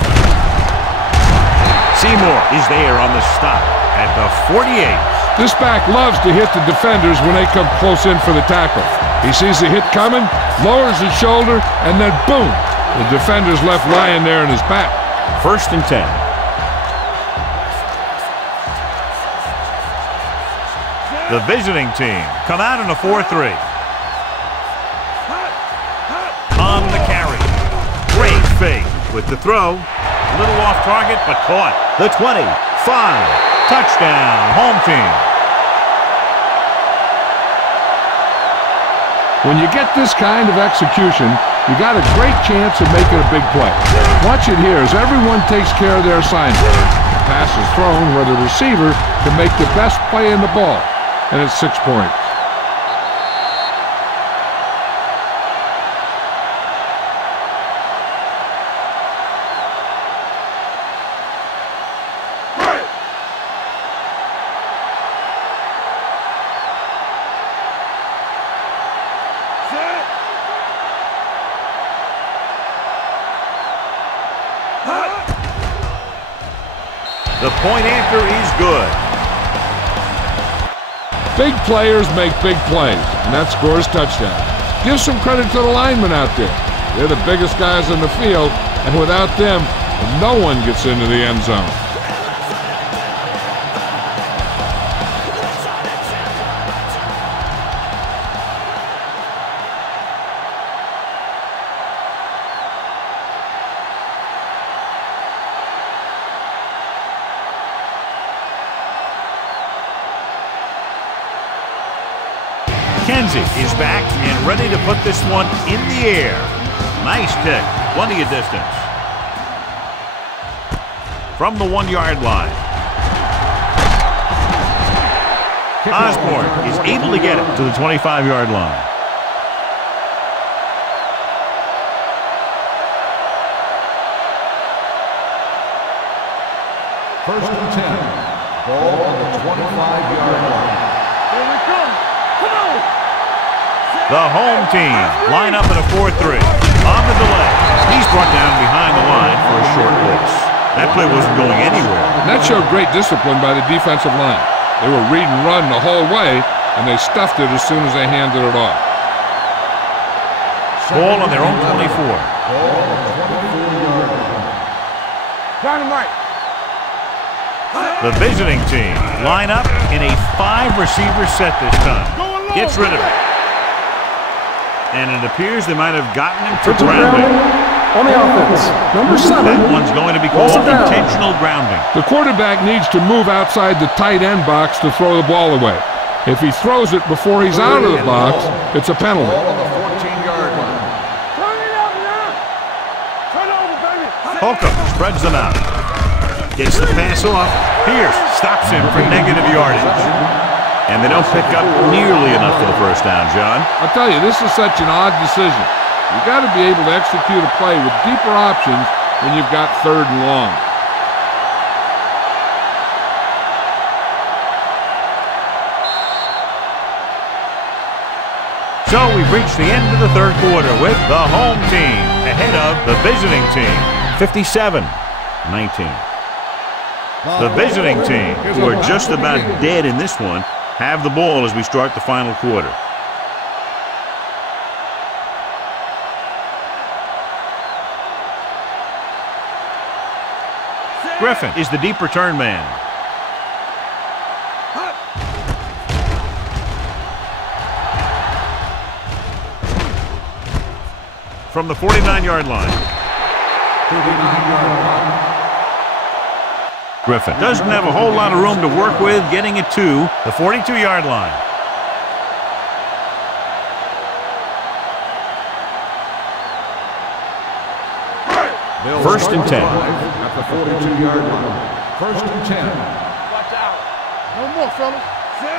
Seymour is there on the stop at the 48. This back loves to hit the defenders when they come close in for the tackle. He sees the hit coming, lowers his shoulder, and then boom, the defender's left lying there in his back. 1st and 10. The visiting team come out in a 4-3. On the carry. Great fake with the throw. A little off target, but caught. The 25. Touchdown, home team. When you get this kind of execution, you got a great chance of making a big play. Watch it here as everyone takes care of their assignment. The pass is thrown where the receiver can make the best play in the ball. And it's 6 points. The point after is good. Big players make big plays, and that scores touchdowns. Give some credit to the linemen out there. They're the biggest guys in the field, and without them, no one gets into the end zone. Is back and ready to put this one in the air. Nice kick. Plenty of distance. From the 1-yard line. Osborne is able to get it to the 25-yard line. First and 10. Ball on the 25-yard line. Here we come. Come on. The home team line up in a 4-3. On the delay, he's brought down behind the line for a short loss. That play wasn't going anywhere. And that showed great discipline by the defensive line. They were read and run the whole way, and they stuffed it as soon as they handed it off. Ball on their own 24. Ball on the 24-yard line. Dynamite. The visiting team line up in a 5-receiver set this time. Gets rid of it. And it appears they might have gotten him for grounding. On the offense, number 7. That one's going to be called intentional grounding. The quarterback needs to move outside the tight end box to throw the ball away. If he throws it before he's out of the box, it's a penalty. Ball on the 14-yard line. Turn it up now. Turn over, baby. Holcomb spreads them out. Gets the pass off. Pierce stops him for negative yardage. And they don't pick up nearly enough for the first down, John. I'll tell you, this is such an odd decision. You've got to be able to execute a play with deeper options when you've got 3rd and long. So we've reached the end of the 3rd quarter with the home team ahead of the visiting team, 57-19. The visiting team, who are just about dead in this one, have the ball as we start the final quarter. Griffin is the deep return man. From the 49-yard line. 39-yard line. Griffin doesn't have a whole lot of room to work with, getting it to the 42-yard line. First and 10. At the 42-yard line. First and 10. Watch out. No more, fellas.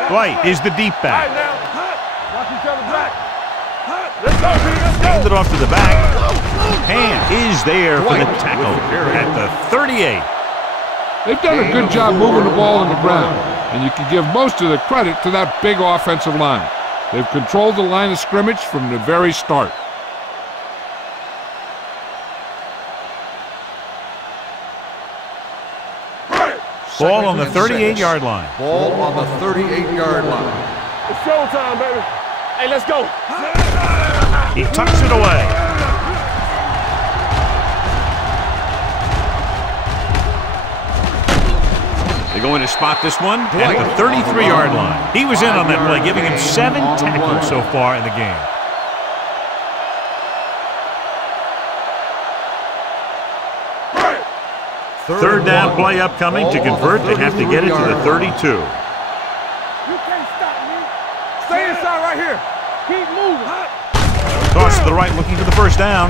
Dwight is the deep All right, back. now. Watch each other back. Let's go, Peter. Let's go. Handed off to the back. Hand is there for the tackle at the 38. They've done a good job moving the ball on the ground, and you can give most of the credit to that big offensive line. They've controlled the line of scrimmage from the very start. Ball on the 38-yard line. Ball on the 38-yard line. It's showtime, baby. Hey, let's go. He tucks it away. They're going to spot this one at the 33-yard line. He was in on that play, giving him 7 tackles so far in the game. Third down play upcoming. To convert, they have to get it to the 32. You can't stop me. Stay inside right here. Keep moving. Toss to the right, looking for the first down.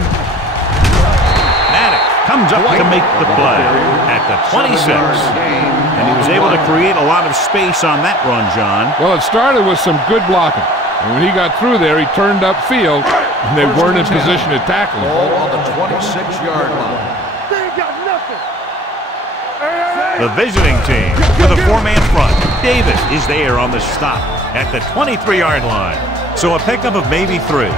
Madden comes up to make the play at the 26. And he was able to create a lot of space on that run, John. Well, it started with some good blocking. And when he got through there, he turned upfield, and they weren't in position to tackle him. Ball on the 26-yard line. They ain't got nothing. The visiting team with a 4-man front. Davis is there on the stop at the 23-yard line. So a pickup of maybe 3.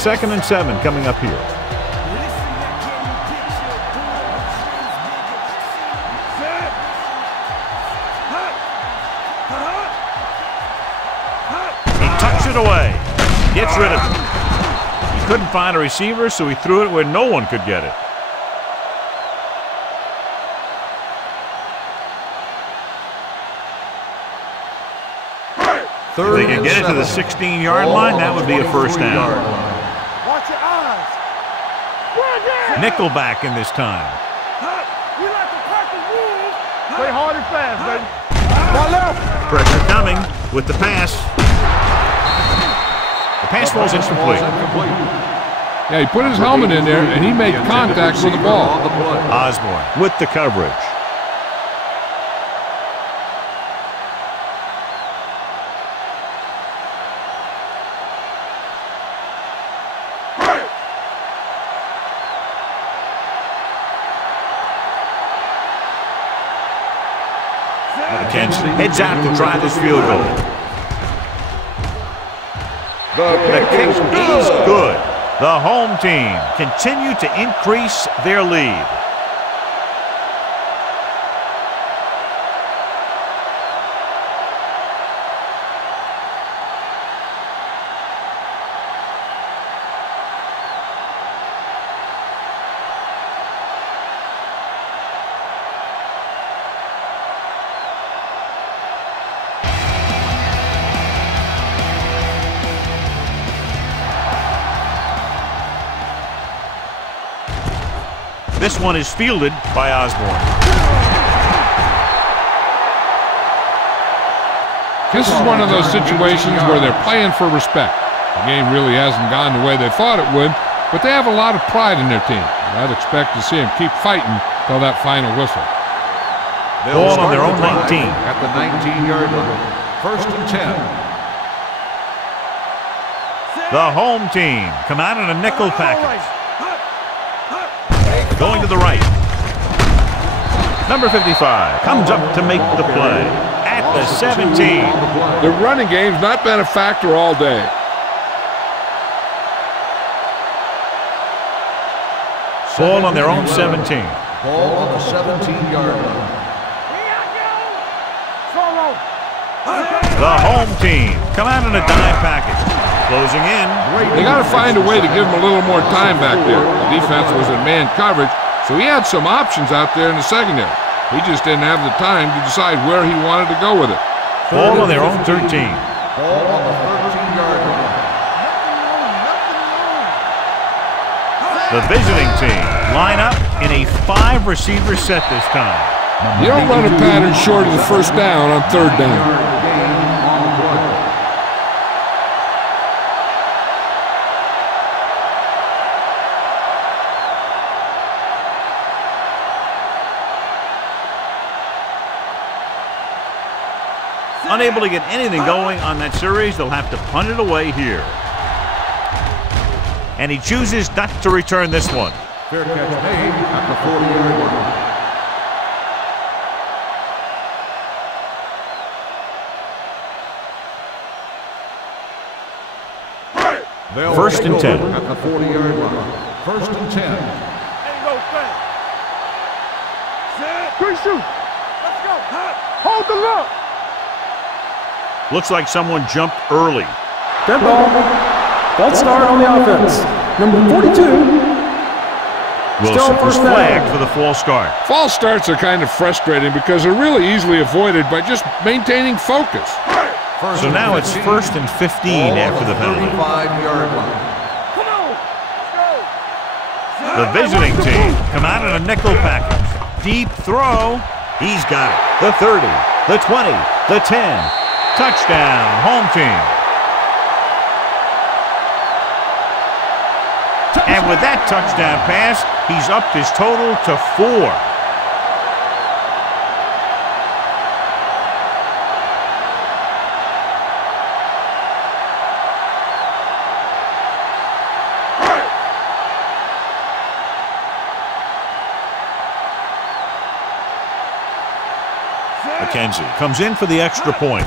2nd and 7 coming up here. He tucks it away. Gets rid of it. He couldn't find a receiver, so he threw it where no one could get it. If they can get it to the 16-yard line, that would be a first down. Watch your eyes. Nickelback in this time. We like to practice rules. Play hard and fast, baby. Now left. Pressure coming with the pass. The pass falls incomplete. Yeah, he put his helmet in there, and he made contact with the ball. Osborne with the coverage. Heads out to try this field goal. The kick is good. The home team continue to increase their lead. This one is fielded by Osborne. This is one of those situations where they're playing for respect. The game really hasn't gone the way they thought it would, but they have a lot of pride in their team. I'd expect to see them keep fighting till that final whistle. Ball on their own 19. At the 19-yard line. 1st and 10. The home team come out in a nickel package. Going to the right. Number 55 comes up to make the play at the 17. The running game's not been a factor all day. Ball on their own 17. Ball on the 17-yard line. The home team come out in a dime package. Closing in. They got to find a way to give him a little more time back there. The defense was in man coverage, so he had some options out there in the secondary. He just didn't have the time to decide where he wanted to go with it. Ball on their own 13. Ball on the 13-yard line. The visiting team line up in a 5-receiver set this time. You don't run a pattern short of the first down on 3rd down. Unable to get anything going on that series, they'll have to punt it away here. And he chooses not to return this one. Fair catch made at the 40-yard line. 1st and 10. At the 40-yard line. 1st and 10. Ain't no thing. Set. Quick shoot. Let's go. Hold the look. Looks like someone jumped early. Dead ball. False start on the offense. Number 42. Wilson was flagged for the false start. False starts are kind of frustrating because they're really easily avoided by just maintaining focus. So now it's 1st and 15 after the penalty. 35-yard line. Come on. Let's go. The visiting team come out in a nickel package. Deep throw. He's got it. The 30, the 20, the 10. Touchdown, home team. And with that touchdown pass, he's upped his total to 4. McKenzie comes in for the extra point.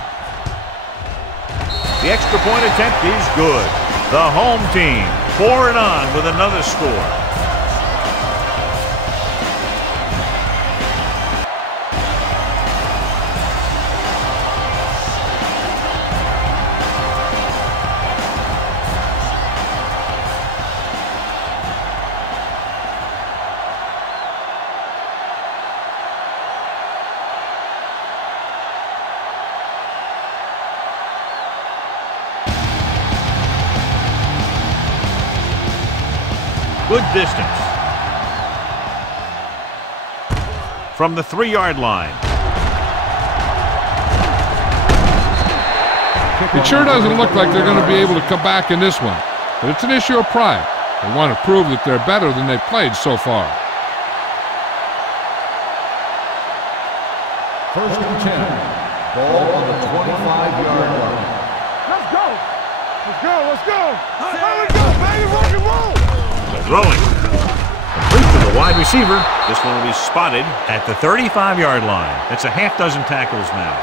The extra point attempt is good. The home team pour it on with another score. Good distance. From the 3-yard line. It sure doesn't look like they're going to be able to come back in this one, but it's an issue of pride. They want to prove that they're better than they've played so far. First and 10. Ball on the 25-yard line. Let's go. Let's go. Let's go. Here we go, baby. Rock and roll. Throwing. Complete to the wide receiver. This one will be spotted at the 35-yard line. That's a half dozen tackles now.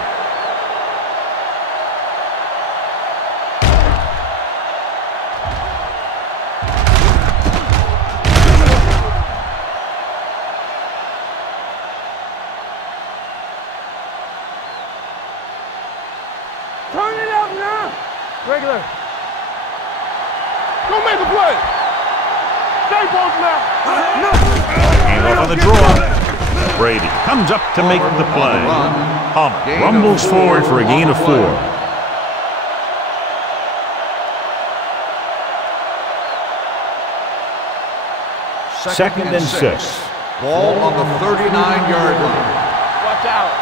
Turn it up now. Regular. Go make a play. Stay both now. And off on the draw. Brady comes up to make the play. Hump rumbles forward for a gain of 4. Second and 6. Ball on the 39-yard line. Watch out.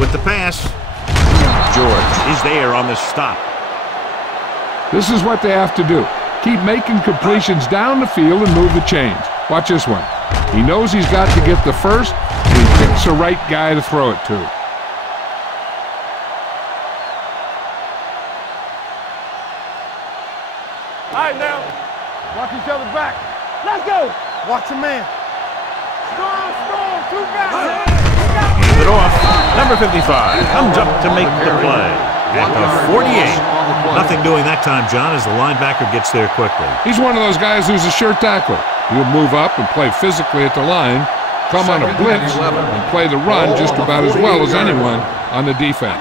With the pass, George is there on the stop. This is what they have to do. Keep making completions down the field and move the chains. Watch this one. He knows he's got to get the first, and he picks the right guy to throw it to. All right, now. Watch each other back. Let's go. Watch your man. Strong, too fast. Hand it off. Number 55 comes up to make the play. At the 48. Nothing doing that time, John, as the linebacker gets there quickly. He's one of those guys who's a sure tackler. He'll move up and play physically at the line, come on a blitz, and play the run just about as well as anyone on the defense.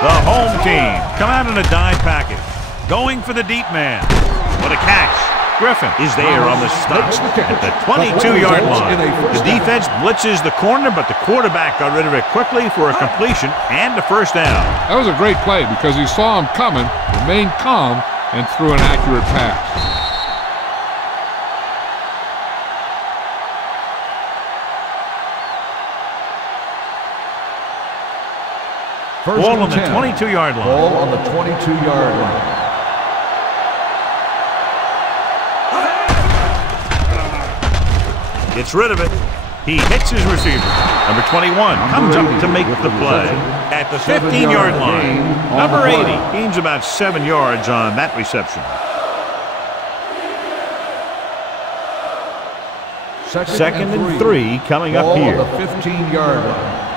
The home team come out in a dime package, going for the deep man. What a catch. Griffin is there on the stop at the 22-yard line. The defense blitzes the corner, but the quarterback got rid of it quickly for a completion and a first down. That was a great play because he saw him coming, remained calm, and threw an accurate pass. Ball on the 22-yard line. Ball on the 22-yard line. Gets rid of it. He hits his receiver. Number 21 comes up to make the play at the 15-yard line. Number 80 gains about 7 yards on that reception. Second and 3 coming up here. Ball on the 15-yard line.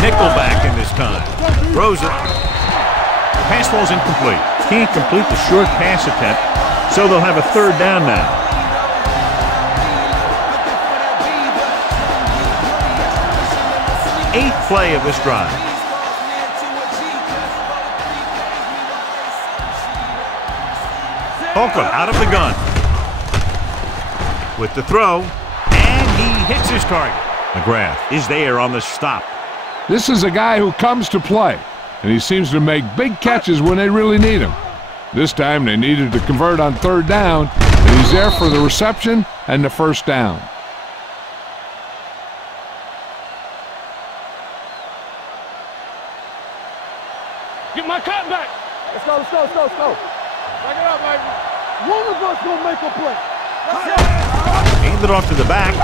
Nickelback in this time. Throws it. Pass falls incomplete. Can't complete the short pass attempt, so they'll have a third down now. Eighth play of this drive. Holcomb out of the gun. With the throw, and he hits his target. McGrath is there on the stop. This is a guy who comes to play, and he seems to make big catches when they really need him. This time they needed to convert on third down, and he's there for the reception and the first down. Get my cut back. Let's go, let's go, let's go, let's go. Back it up, baby. One of us gonna make a play. Hand it off to the back.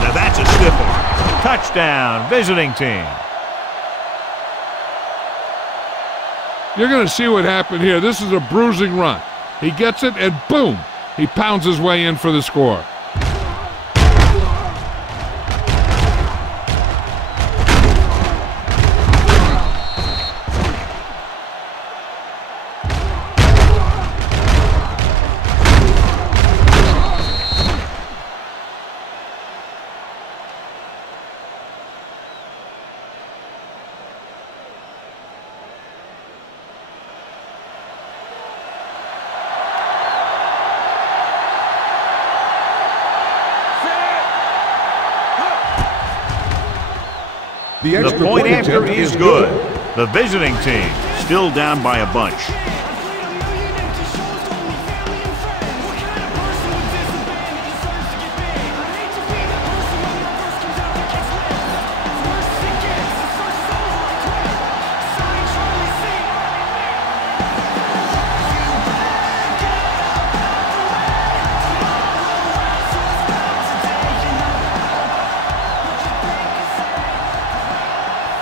Now that's a stiff one. Touchdown, visiting team. You're going to see what happened here. This is a bruising run. He gets it, and boom, he pounds his way in for the score. The point after is good. The visiting team still down by a bunch.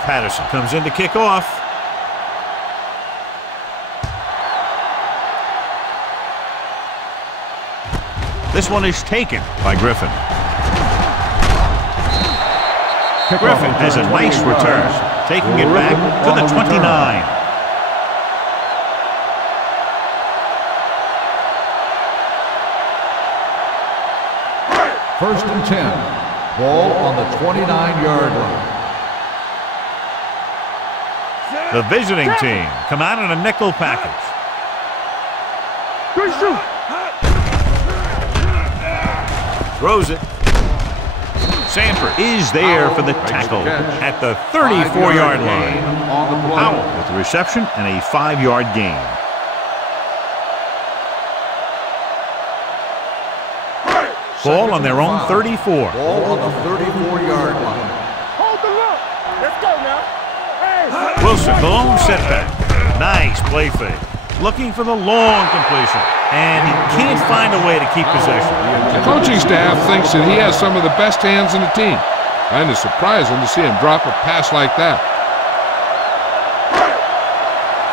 Patterson comes in to kick off. This one is taken by Griffin. Griffin has a nice return, taking it back to the 29. First and 10. Ball on the 29-yard line. The visiting team come out in a nickel package. Good shoot. Throws it. Sanford is there for the tackle at the 34-yard line. Powell with the reception and a 5-yard gain. Ball on their own 34. Ball on the 34-yard line. Hold the look. Let's go now. Hey. Wilson, the lone setback. Nice play fake. Looking for the long completion. And he can't find a way to keep possession. The coaching staff thinks that he has some of the best hands in the team. And it's surprising to see him drop a pass like that.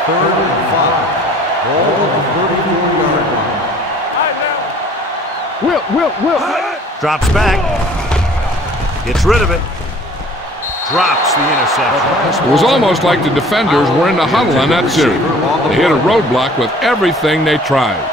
Third and 5. Ball on the 34-yard line. Will. Drops back. Gets rid of it. Drops the interception. It was almost like the defenders were in the huddle on that series. They hit a roadblock with everything they tried.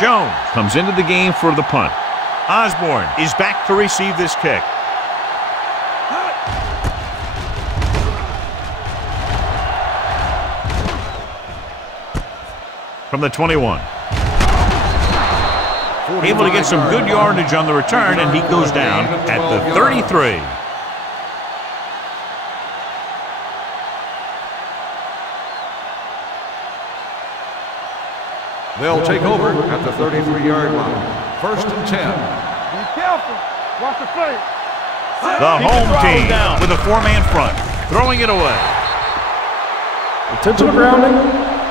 Jones comes into the game for the punt. Osborne is back to receive this kick. From the 21. Able to get some good yardage on the return, and he goes down at the 33. They'll take over at the 33-yard line. First and 10. Be careful. Watch the play. The home team with a 4-man front, throwing it away. Intentional grounding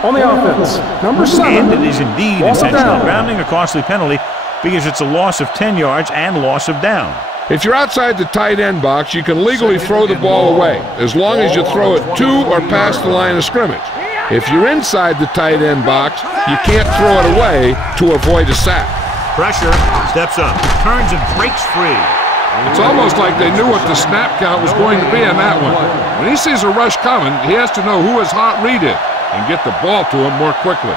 on the offense. Number 7. And it is indeed Loss of intentional down. grounding, a costly penalty, because it's a loss of 10 yards and loss of down. If you're outside the tight end box, you can legally throw the ball away, as long as you throw it to or past the line of scrimmage. If you're inside the tight end box, you can't throw it away to avoid a sack. Pressure, steps up, turns and breaks free. It's almost like they knew what the snap count was going to be on that one. When he sees a rush coming, he has to know who his hot read is and get the ball to him more quickly.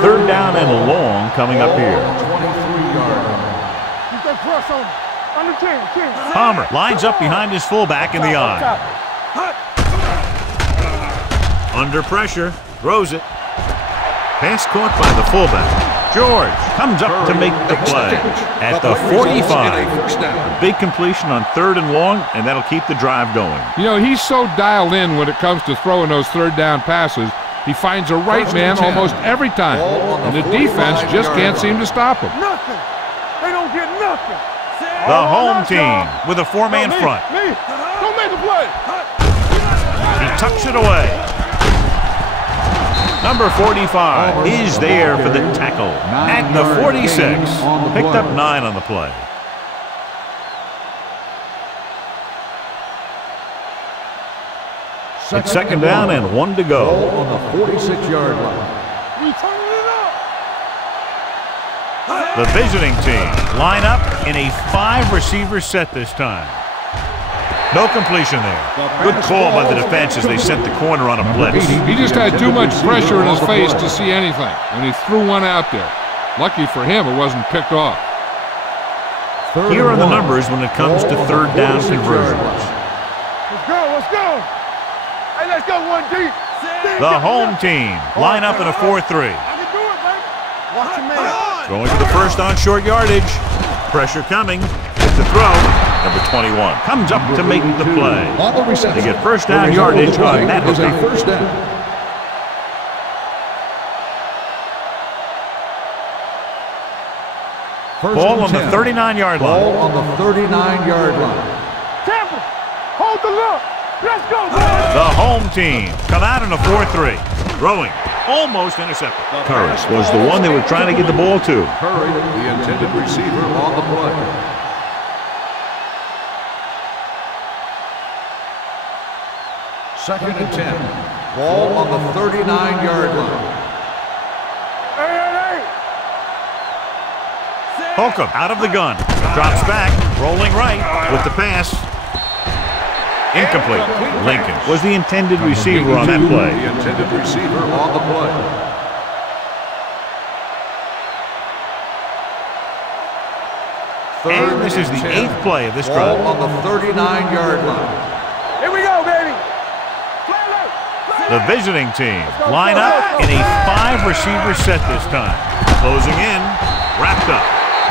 Third down and long coming up here. 23-yard line. Keep that press on. Under 10. Palmer lines up behind his fullback in the eye. Under pressure, throws it. Pass caught by the fullback. George comes up to make the play at the 45. A big completion on 3rd and long, and that'll keep the drive going. You know, he's so dialed in when it comes to throwing those third down passes. He finds a right man almost every time, and the defense just can't seem to stop him. Nothing. They don't get nothing. The home team with a 4-man front. Don't make the play. He tucks it away. Number 45 is there for the tackle at the 46. Picked up 9 on the play. It's second down and 1 to go. On the 46-yard line. We turning it up. The visiting team line up in a 5-receiver set this time. No completion there. Good call by the defense as they sent the corner on a blitz. He just had too much pressure in his face to see anything, and he threw one out there. Lucky for him, it wasn't picked off. Here are the numbers when it comes to third down conversions. Let's go. Hey, let's go one deep. The home team line up in a 4-3. I can do it, baby. Watch your man. Going to the first on short yardage. Pressure coming. With the throw. Number 21 comes up to make the play. On the reception. They get first down yardage on that is a attempt. first down. Ball on the 39-yard line. Ball on the 39-yard line. Tampa, hold the look. Let's go, boys. The home team come out in a 4-3. Throwing. Almost intercepted. Curry was the one they were trying to get the ball to. Curry, the intended receiver on the play. Second and 10. Ball on the 39-yard line. Hey. Holcomb out of the gun. Drops back. Rolling right with the pass. Incomplete. Lincoln was the intended receiver on that play. The intended receiver on the play. And this is the 8th play of this drive. Ball on the 39-yard line. Here we go, baby. The visiting team line up in a 5-receiver set this time. Closing in. Wrapped up.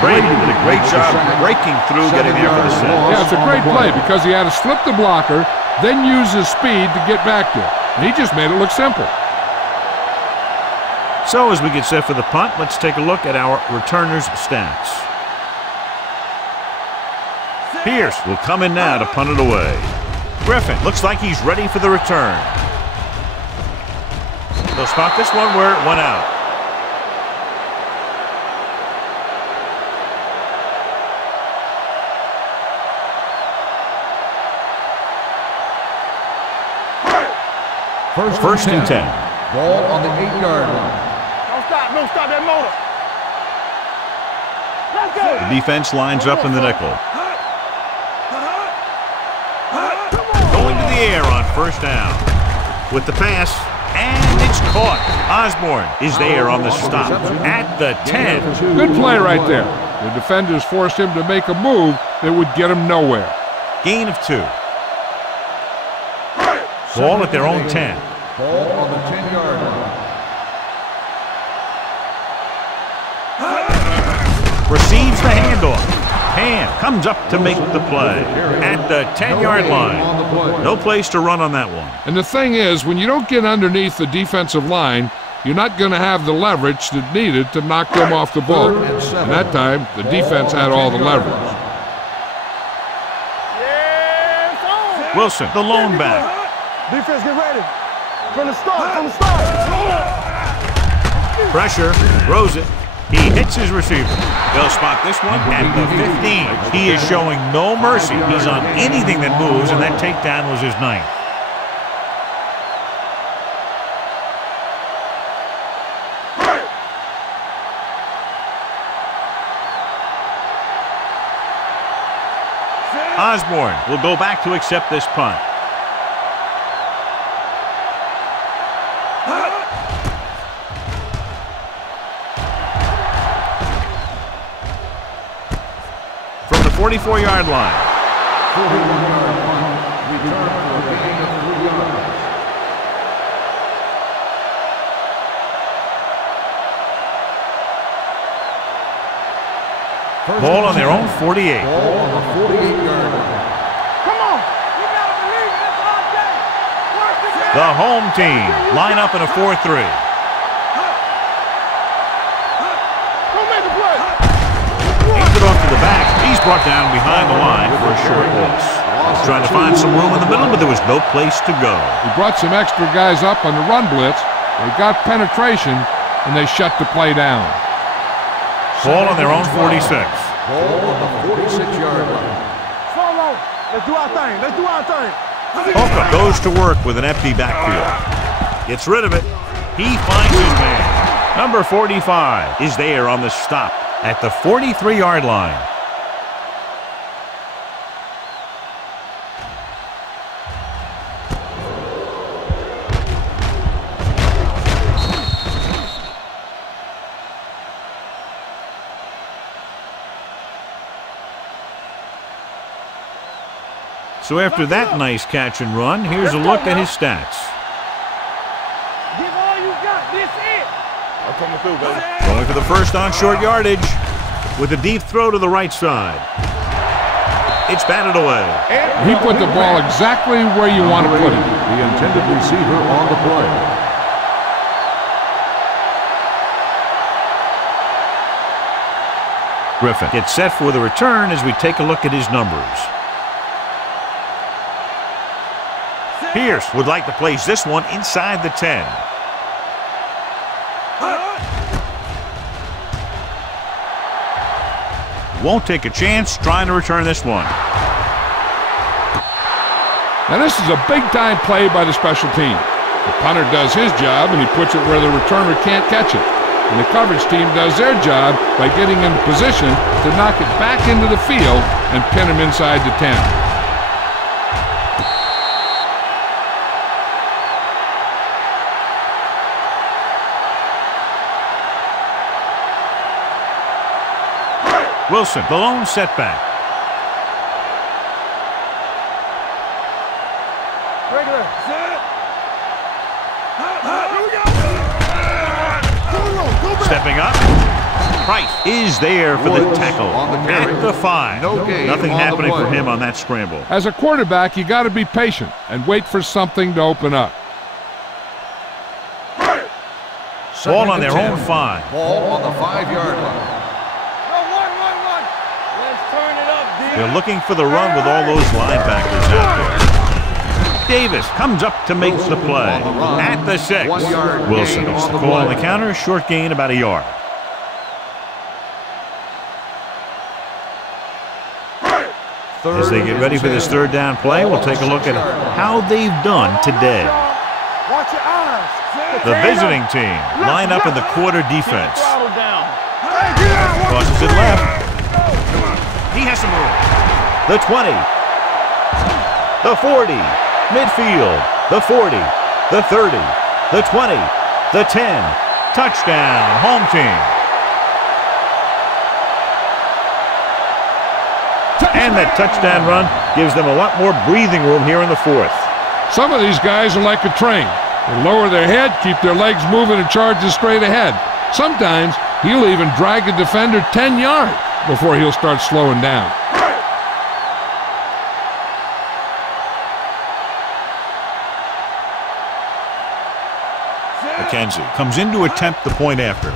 Brady did a great job breaking through, getting there for the set. Yeah, it's a great play because he had to slip the blocker, then use his speed to get back there. And he just made it look simple. So as we get set for the punt, let's take a look at our returners' stats. Pierce will come in now to punt it away. Griffin looks like he's ready for the return. They'll spot this one where it went out. First and 10. Ball on the 8-yard line. Don't stop that motor. Let's go. The defense lines up in the nickel. Going to the air on first down. With the pass, and it's caught. Osborne is there on the stop at the 10. Good play right there. The defenders forced him to make a move that would get him nowhere. Gain of 2. Ball at their own 10. Ball on the 10-yard line. Receives the handoff. Ham comes up to make the play at the 10-yard line. No place to run on that one. And the thing is, when you don't get underneath the defensive line, you're not going to have the leverage that needed to knock them off the ball. And that time, the defense had all the leverage. Wilson, the lone back. Defense, get ready. From the start. Pressure, throws it. He hits his receiver. They'll spot this one at the 15. He is showing no mercy. He's on anything that moves, and that takedown was his 9th. Osborne will go back to accept this punt. From the 44-yard line. 41-yard punt. Return for a gain of 3 yards. Ball on their own 48. Ball on the 48-yard line. Come on. You gotta believe it. It's our day. Work together. The home team line up in a 4-3. Don't make a play. Hands it off to the back. He's brought down behind the line for a short loss. Trying to find some room in the middle, but there was no place to go. He brought some extra guys up on the run blitz. They got penetration, and they shut the play down. Ball on their own 46. Ball on the 46-yard line. Solo. Let's do our thing. Let's do our thing. Holcomb goes to work with an empty backfield. Gets rid of it. He finds his man. Number 45 is there on the stop at the 43-yard line. So after that nice catch and run, here's a look at his stats. Give all you got. This it. I'm coming through, baby. Going for the first on short yardage with a deep throw to the right side. It's batted away. He put the ball exactly where you want to put it. The intended receiver on the play. Griffin gets set for the return as we take a look at his numbers. Pierce would like to place this one inside the 10. Won't take a chance trying to return this one. Now this is a big-time play by the special team. The punter does his job, and he puts it where the returner can't catch it. And the coverage team does their job by getting into position to knock it back into the field and pin him inside the 10. Wilson, the lone setback. Regular. Set. Stepping up. Price is there for the tackle at the 5. Nothing happening for him on that scramble. As a quarterback, you got to be patient and wait for something to open up. Ball on their own 5. Ball on the 5-yard line. They're looking for the run with all those linebackers out there. Davis comes up to make the play at the 6. Wilson gets the call on the counter, short gain about a yard. As they get ready for this third down play, we'll take a look at how they've done today. Watch your eyes. The visiting team line up in the quarter defense. Crosses it left. He has some room. The 20. The 40. Midfield. The 40. The 30. The 20. The 10. Touchdown. Home team. And that touchdown run gives them a lot more breathing room here in the 4th. Some of these guys are like a train. They lower their head, keep their legs moving, and charges straight ahead. Sometimes he'll even drag a defender 10 yards before he'll start slowing down. McKenzie comes in to attempt the point after.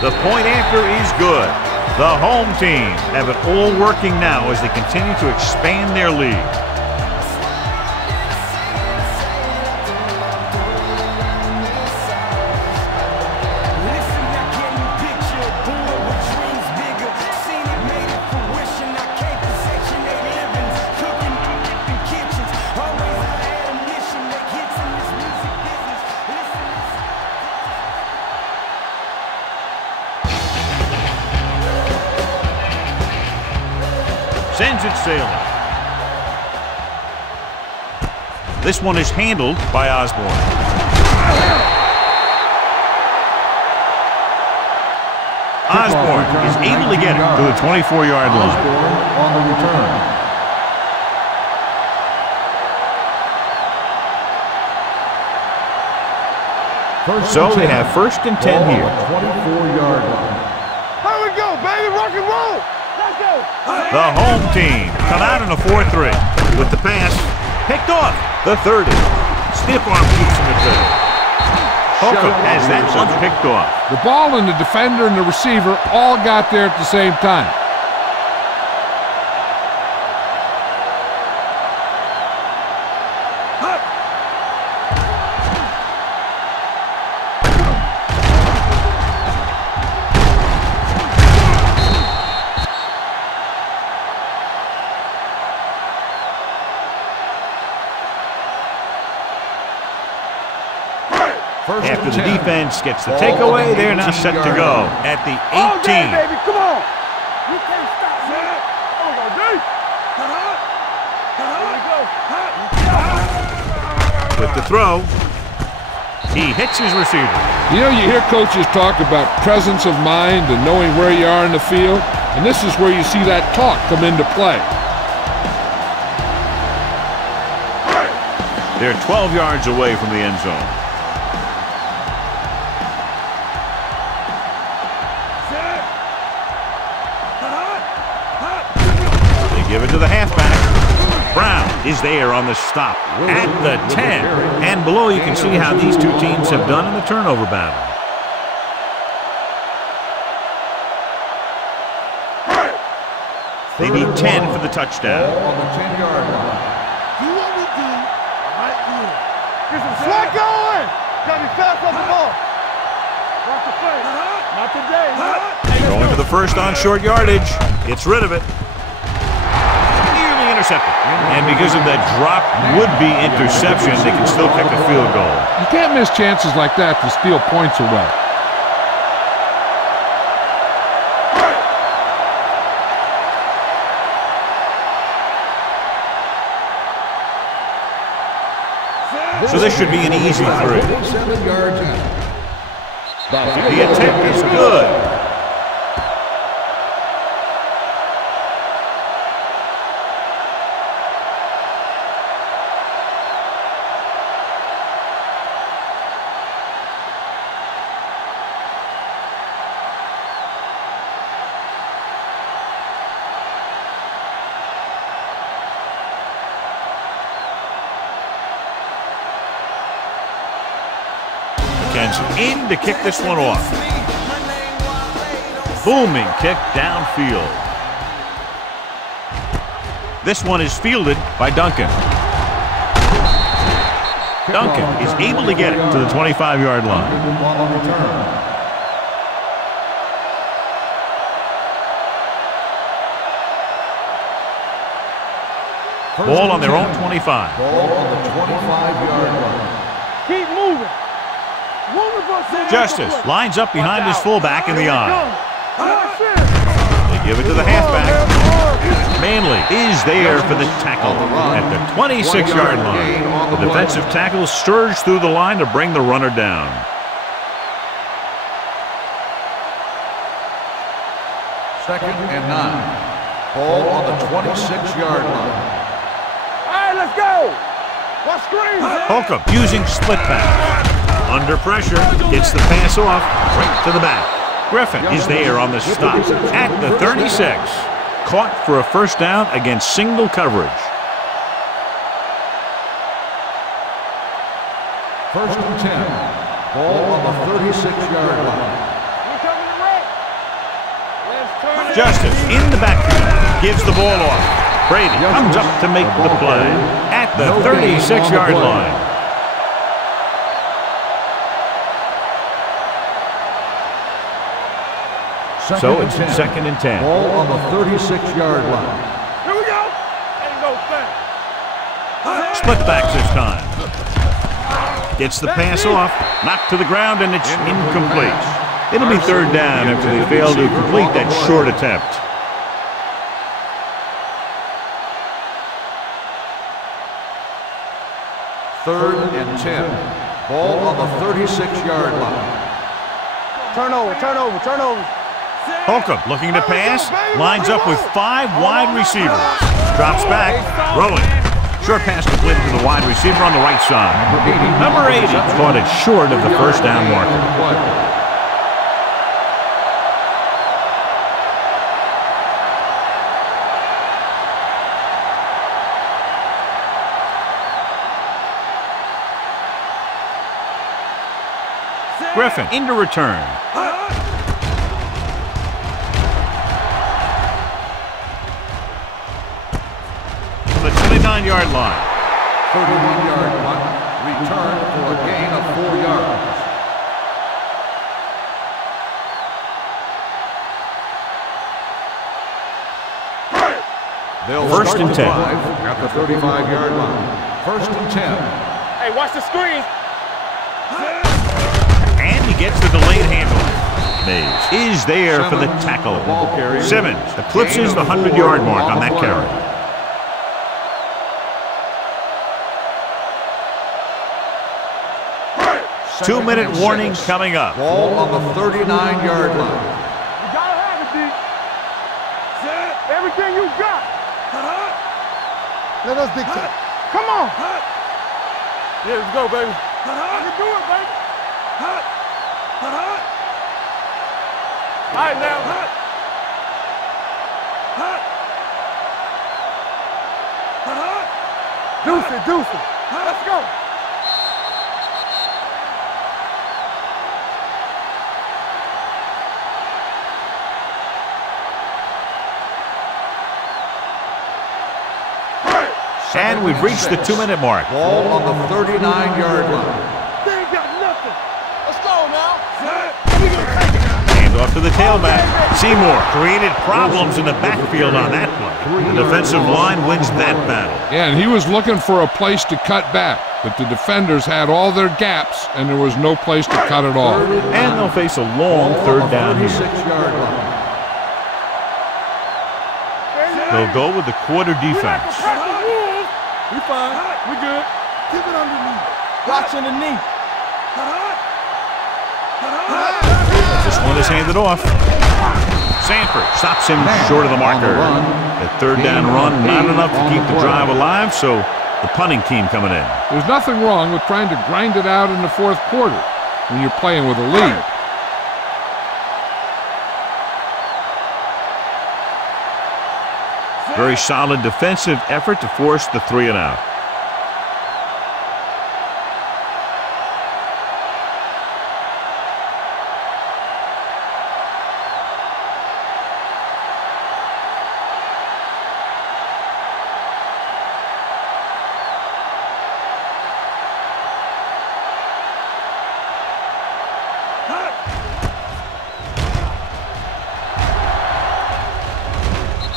The point after is good. The home team have it all working now as they continue to expand their lead. Sends it sailing. This one is handled by Osborne. Osborne is able to get it to the 24-yard line. Osborne on the return. So they have 1st and 10 here. 24-yard line. Here we go, baby. Rock and roll. Let's go. The home team come out in a 4-3 with the pass picked off the 30. Stiff arm keeps him at bay. Holcomb has that one picked off. The ball and the defender and the receiver all got there at the same time. After the defense gets the takeaway, they're now set to go at the 18. All day, baby. Come on. You can't stop me. Oh, no, D. Here we go. With the throw, he hits his receiver. You know, you hear coaches talk about presence of mind and knowing where you are in the field, and this is where you see that talk come into play. They're 12 yards away from the end zone. They give it to the halfback. Brown is there on the stop at the 10. And below you can see how these two teams have done in the turnover battle. They need 10 for the touchdown. On the 10-yard line. Do what we do right here. Get some slack going. Gotta be fast off the ball. Watch the play. Not today. Going for the first on short yardage. Gets rid of it. Nearly intercepted. And because of that drop would-be interception, they can still kick a field goal. You can't miss chances like that to steal points away. So this should be an easy throw. 7 yards out. The attempt is good. In to kick this one off. Booming kick downfield. This one is fielded by Duncan. Duncan is able to get it to the 25-yard line. Ball on their own 25. Ball on the 25-yard line. Keep moving. Justice lines up behind his fullback in the eye. They give it to the halfback. Manley is there for the tackle at the 26-yard line. The defensive tackle surged through the line to bring the runner down. Second and 9. Ball on the 26-yard line. All right, let's go. What screen? Holcomb using split pass. Under pressure, gets the pass off, right to the back. Griffin is there on the stop at the 36. Caught for a first down against single coverage. First and 10. Ball on the 36-yard line. Justice in the backfield, gives the ball off. Brady comes up to make the play at the 36-yard line. So it's second and 10. Ball on the 36-yard line. Here we go. Ain't no thing. Split back this time. Gets the pass off, knocked to the ground, and it's incomplete. It'll be third down after they fail to complete that short attempt. Third and 10. Ball on the 36-yard line. Turnover. Holcomb looking to pass, lines up with 5 wide receivers. Drops back, rolling. Short pass completed to the wide receiver on the right side. Number 80 caught it short of the first down marker. Griffin into return. To the 29-yard line. 31-yard punt. Return for a gain of 4 yards. First and 10. At the 35-yard line. First and 10. Hey, watch the screen. And he gets the delayed handle. Mays is there for the tackle. Simmons eclipses the 100-yard mark on that carry. Two-minute warning coming up. Ball on the 39-yard line. You gotta have it, D. Everything you got. Let us dictate. Come on. Yeah, let's go, baby. I can do it, baby. All right, now. Deuce it. Let's go. And we've reached the 2-minute mark. Ball on the 39-yard line. They ain't got nothing. Let's go now. Hand off to the tailback. Seymour created problems in the backfield on that play. The defensive line wins that battle. Yeah, and he was looking for a place to cut back, but the defenders had all their gaps, and there was no place to cut at all. And they'll face a long third down here. 36-yard line. They'll go with the quarter defense. We fine. We good. Keep it underneath. Watch underneath. This one is handed off. Sanford stops him short of the marker. The third down run, not enough to keep the drive alive, so the punting team coming in. There's nothing wrong with trying to grind it out in the fourth quarter when you're playing with a lead. Very solid defensive effort to force the 3-and-out.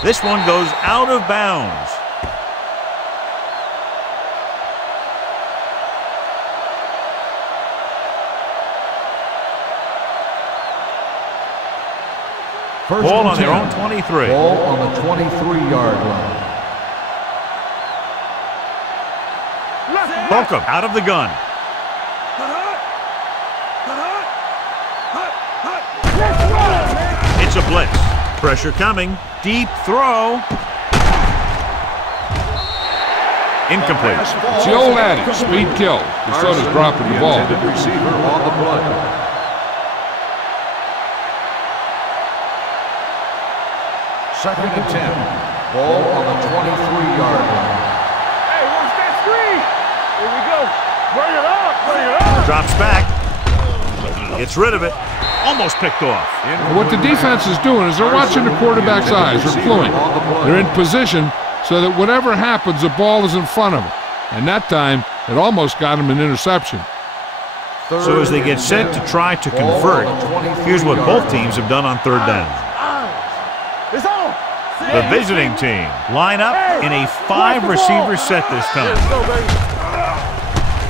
This one goes out of bounds. Ball on their own 23. Ball on the 23-yard line. Holcomb out of the gun. It's a blitz. Pressure coming. Deep throw. Incomplete. It's the old adage, speed kills. The son is dropping the ball. Receiver on the play. Second and 10. Ball on the 23-yard line. Hey, watch that screen. Here we go. Bring it up. Bring it up. Drops back. Gets rid of it. Almost picked off. And what the defense is doing is they're watching the quarterback's eyes. They're fluent. They're in position so that whatever happens, the ball is in front of them. And that time, it almost got him an interception. So as they get set to try to convert, here's what both teams have done on third down. It's on. The visiting team line up in a 5-receiver set this time. Let's go, baby.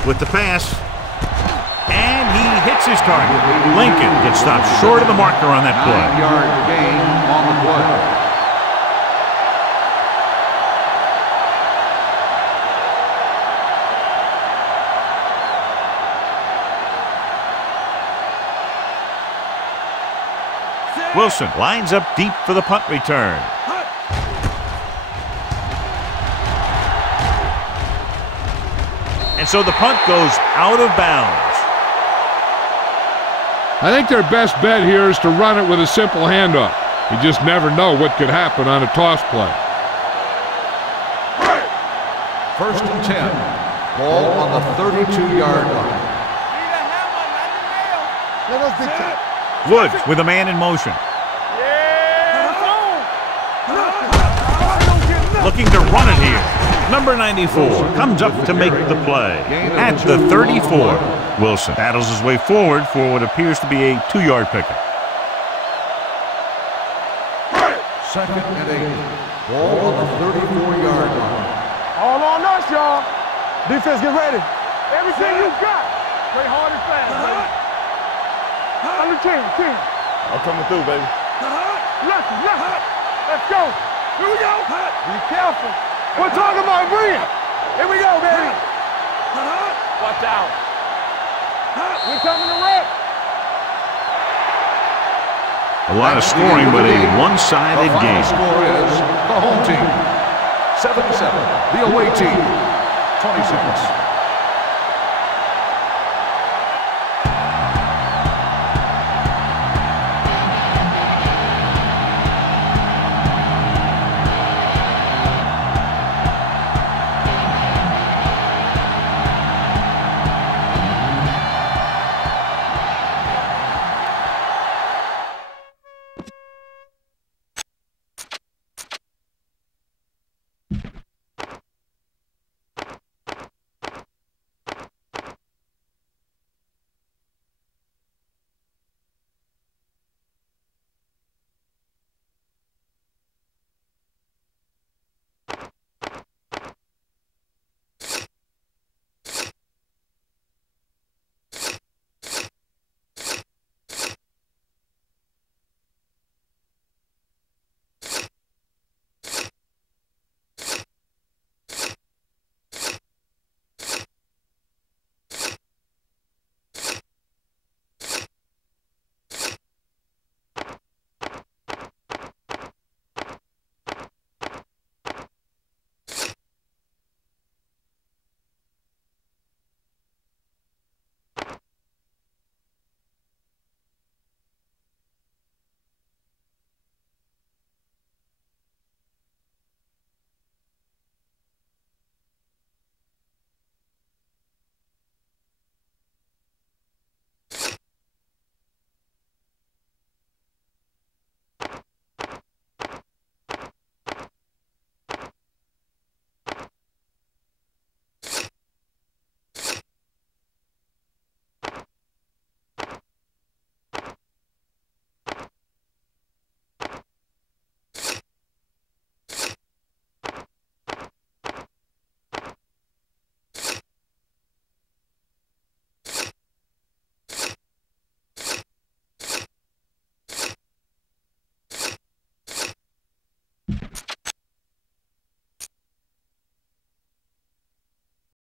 With the pass. And he hits his target. Lincoln gets stopped short of the marker on that play. 9-yard gain on the play. Wilson lines up deep for the punt return. And so the punt goes out of bounds. I think their best bet here is to run it with a simple handoff. You just never know what could happen on a toss play. First and 10. Ball on the 32-yard line. Let us dictate. Woods with a man in motion. Looking to run it here. Number 94 comes up to make the play at the 34. Wilson battles his way forward for what appears to be a 2-yard pickup. Second and 8. Ball on the 34-yard line. All on us, y'all. Defense, get ready. Everything you got. Play hard and fast, baby. Under 10. I'm coming through, baby. Left. Let's go. Here we go. Be careful. We're talking about bring it. Here we go, baby. Watch out. We're coming to rep. A lot of scoring, but a one-sided The final game. score is the home team 77. The away team 26.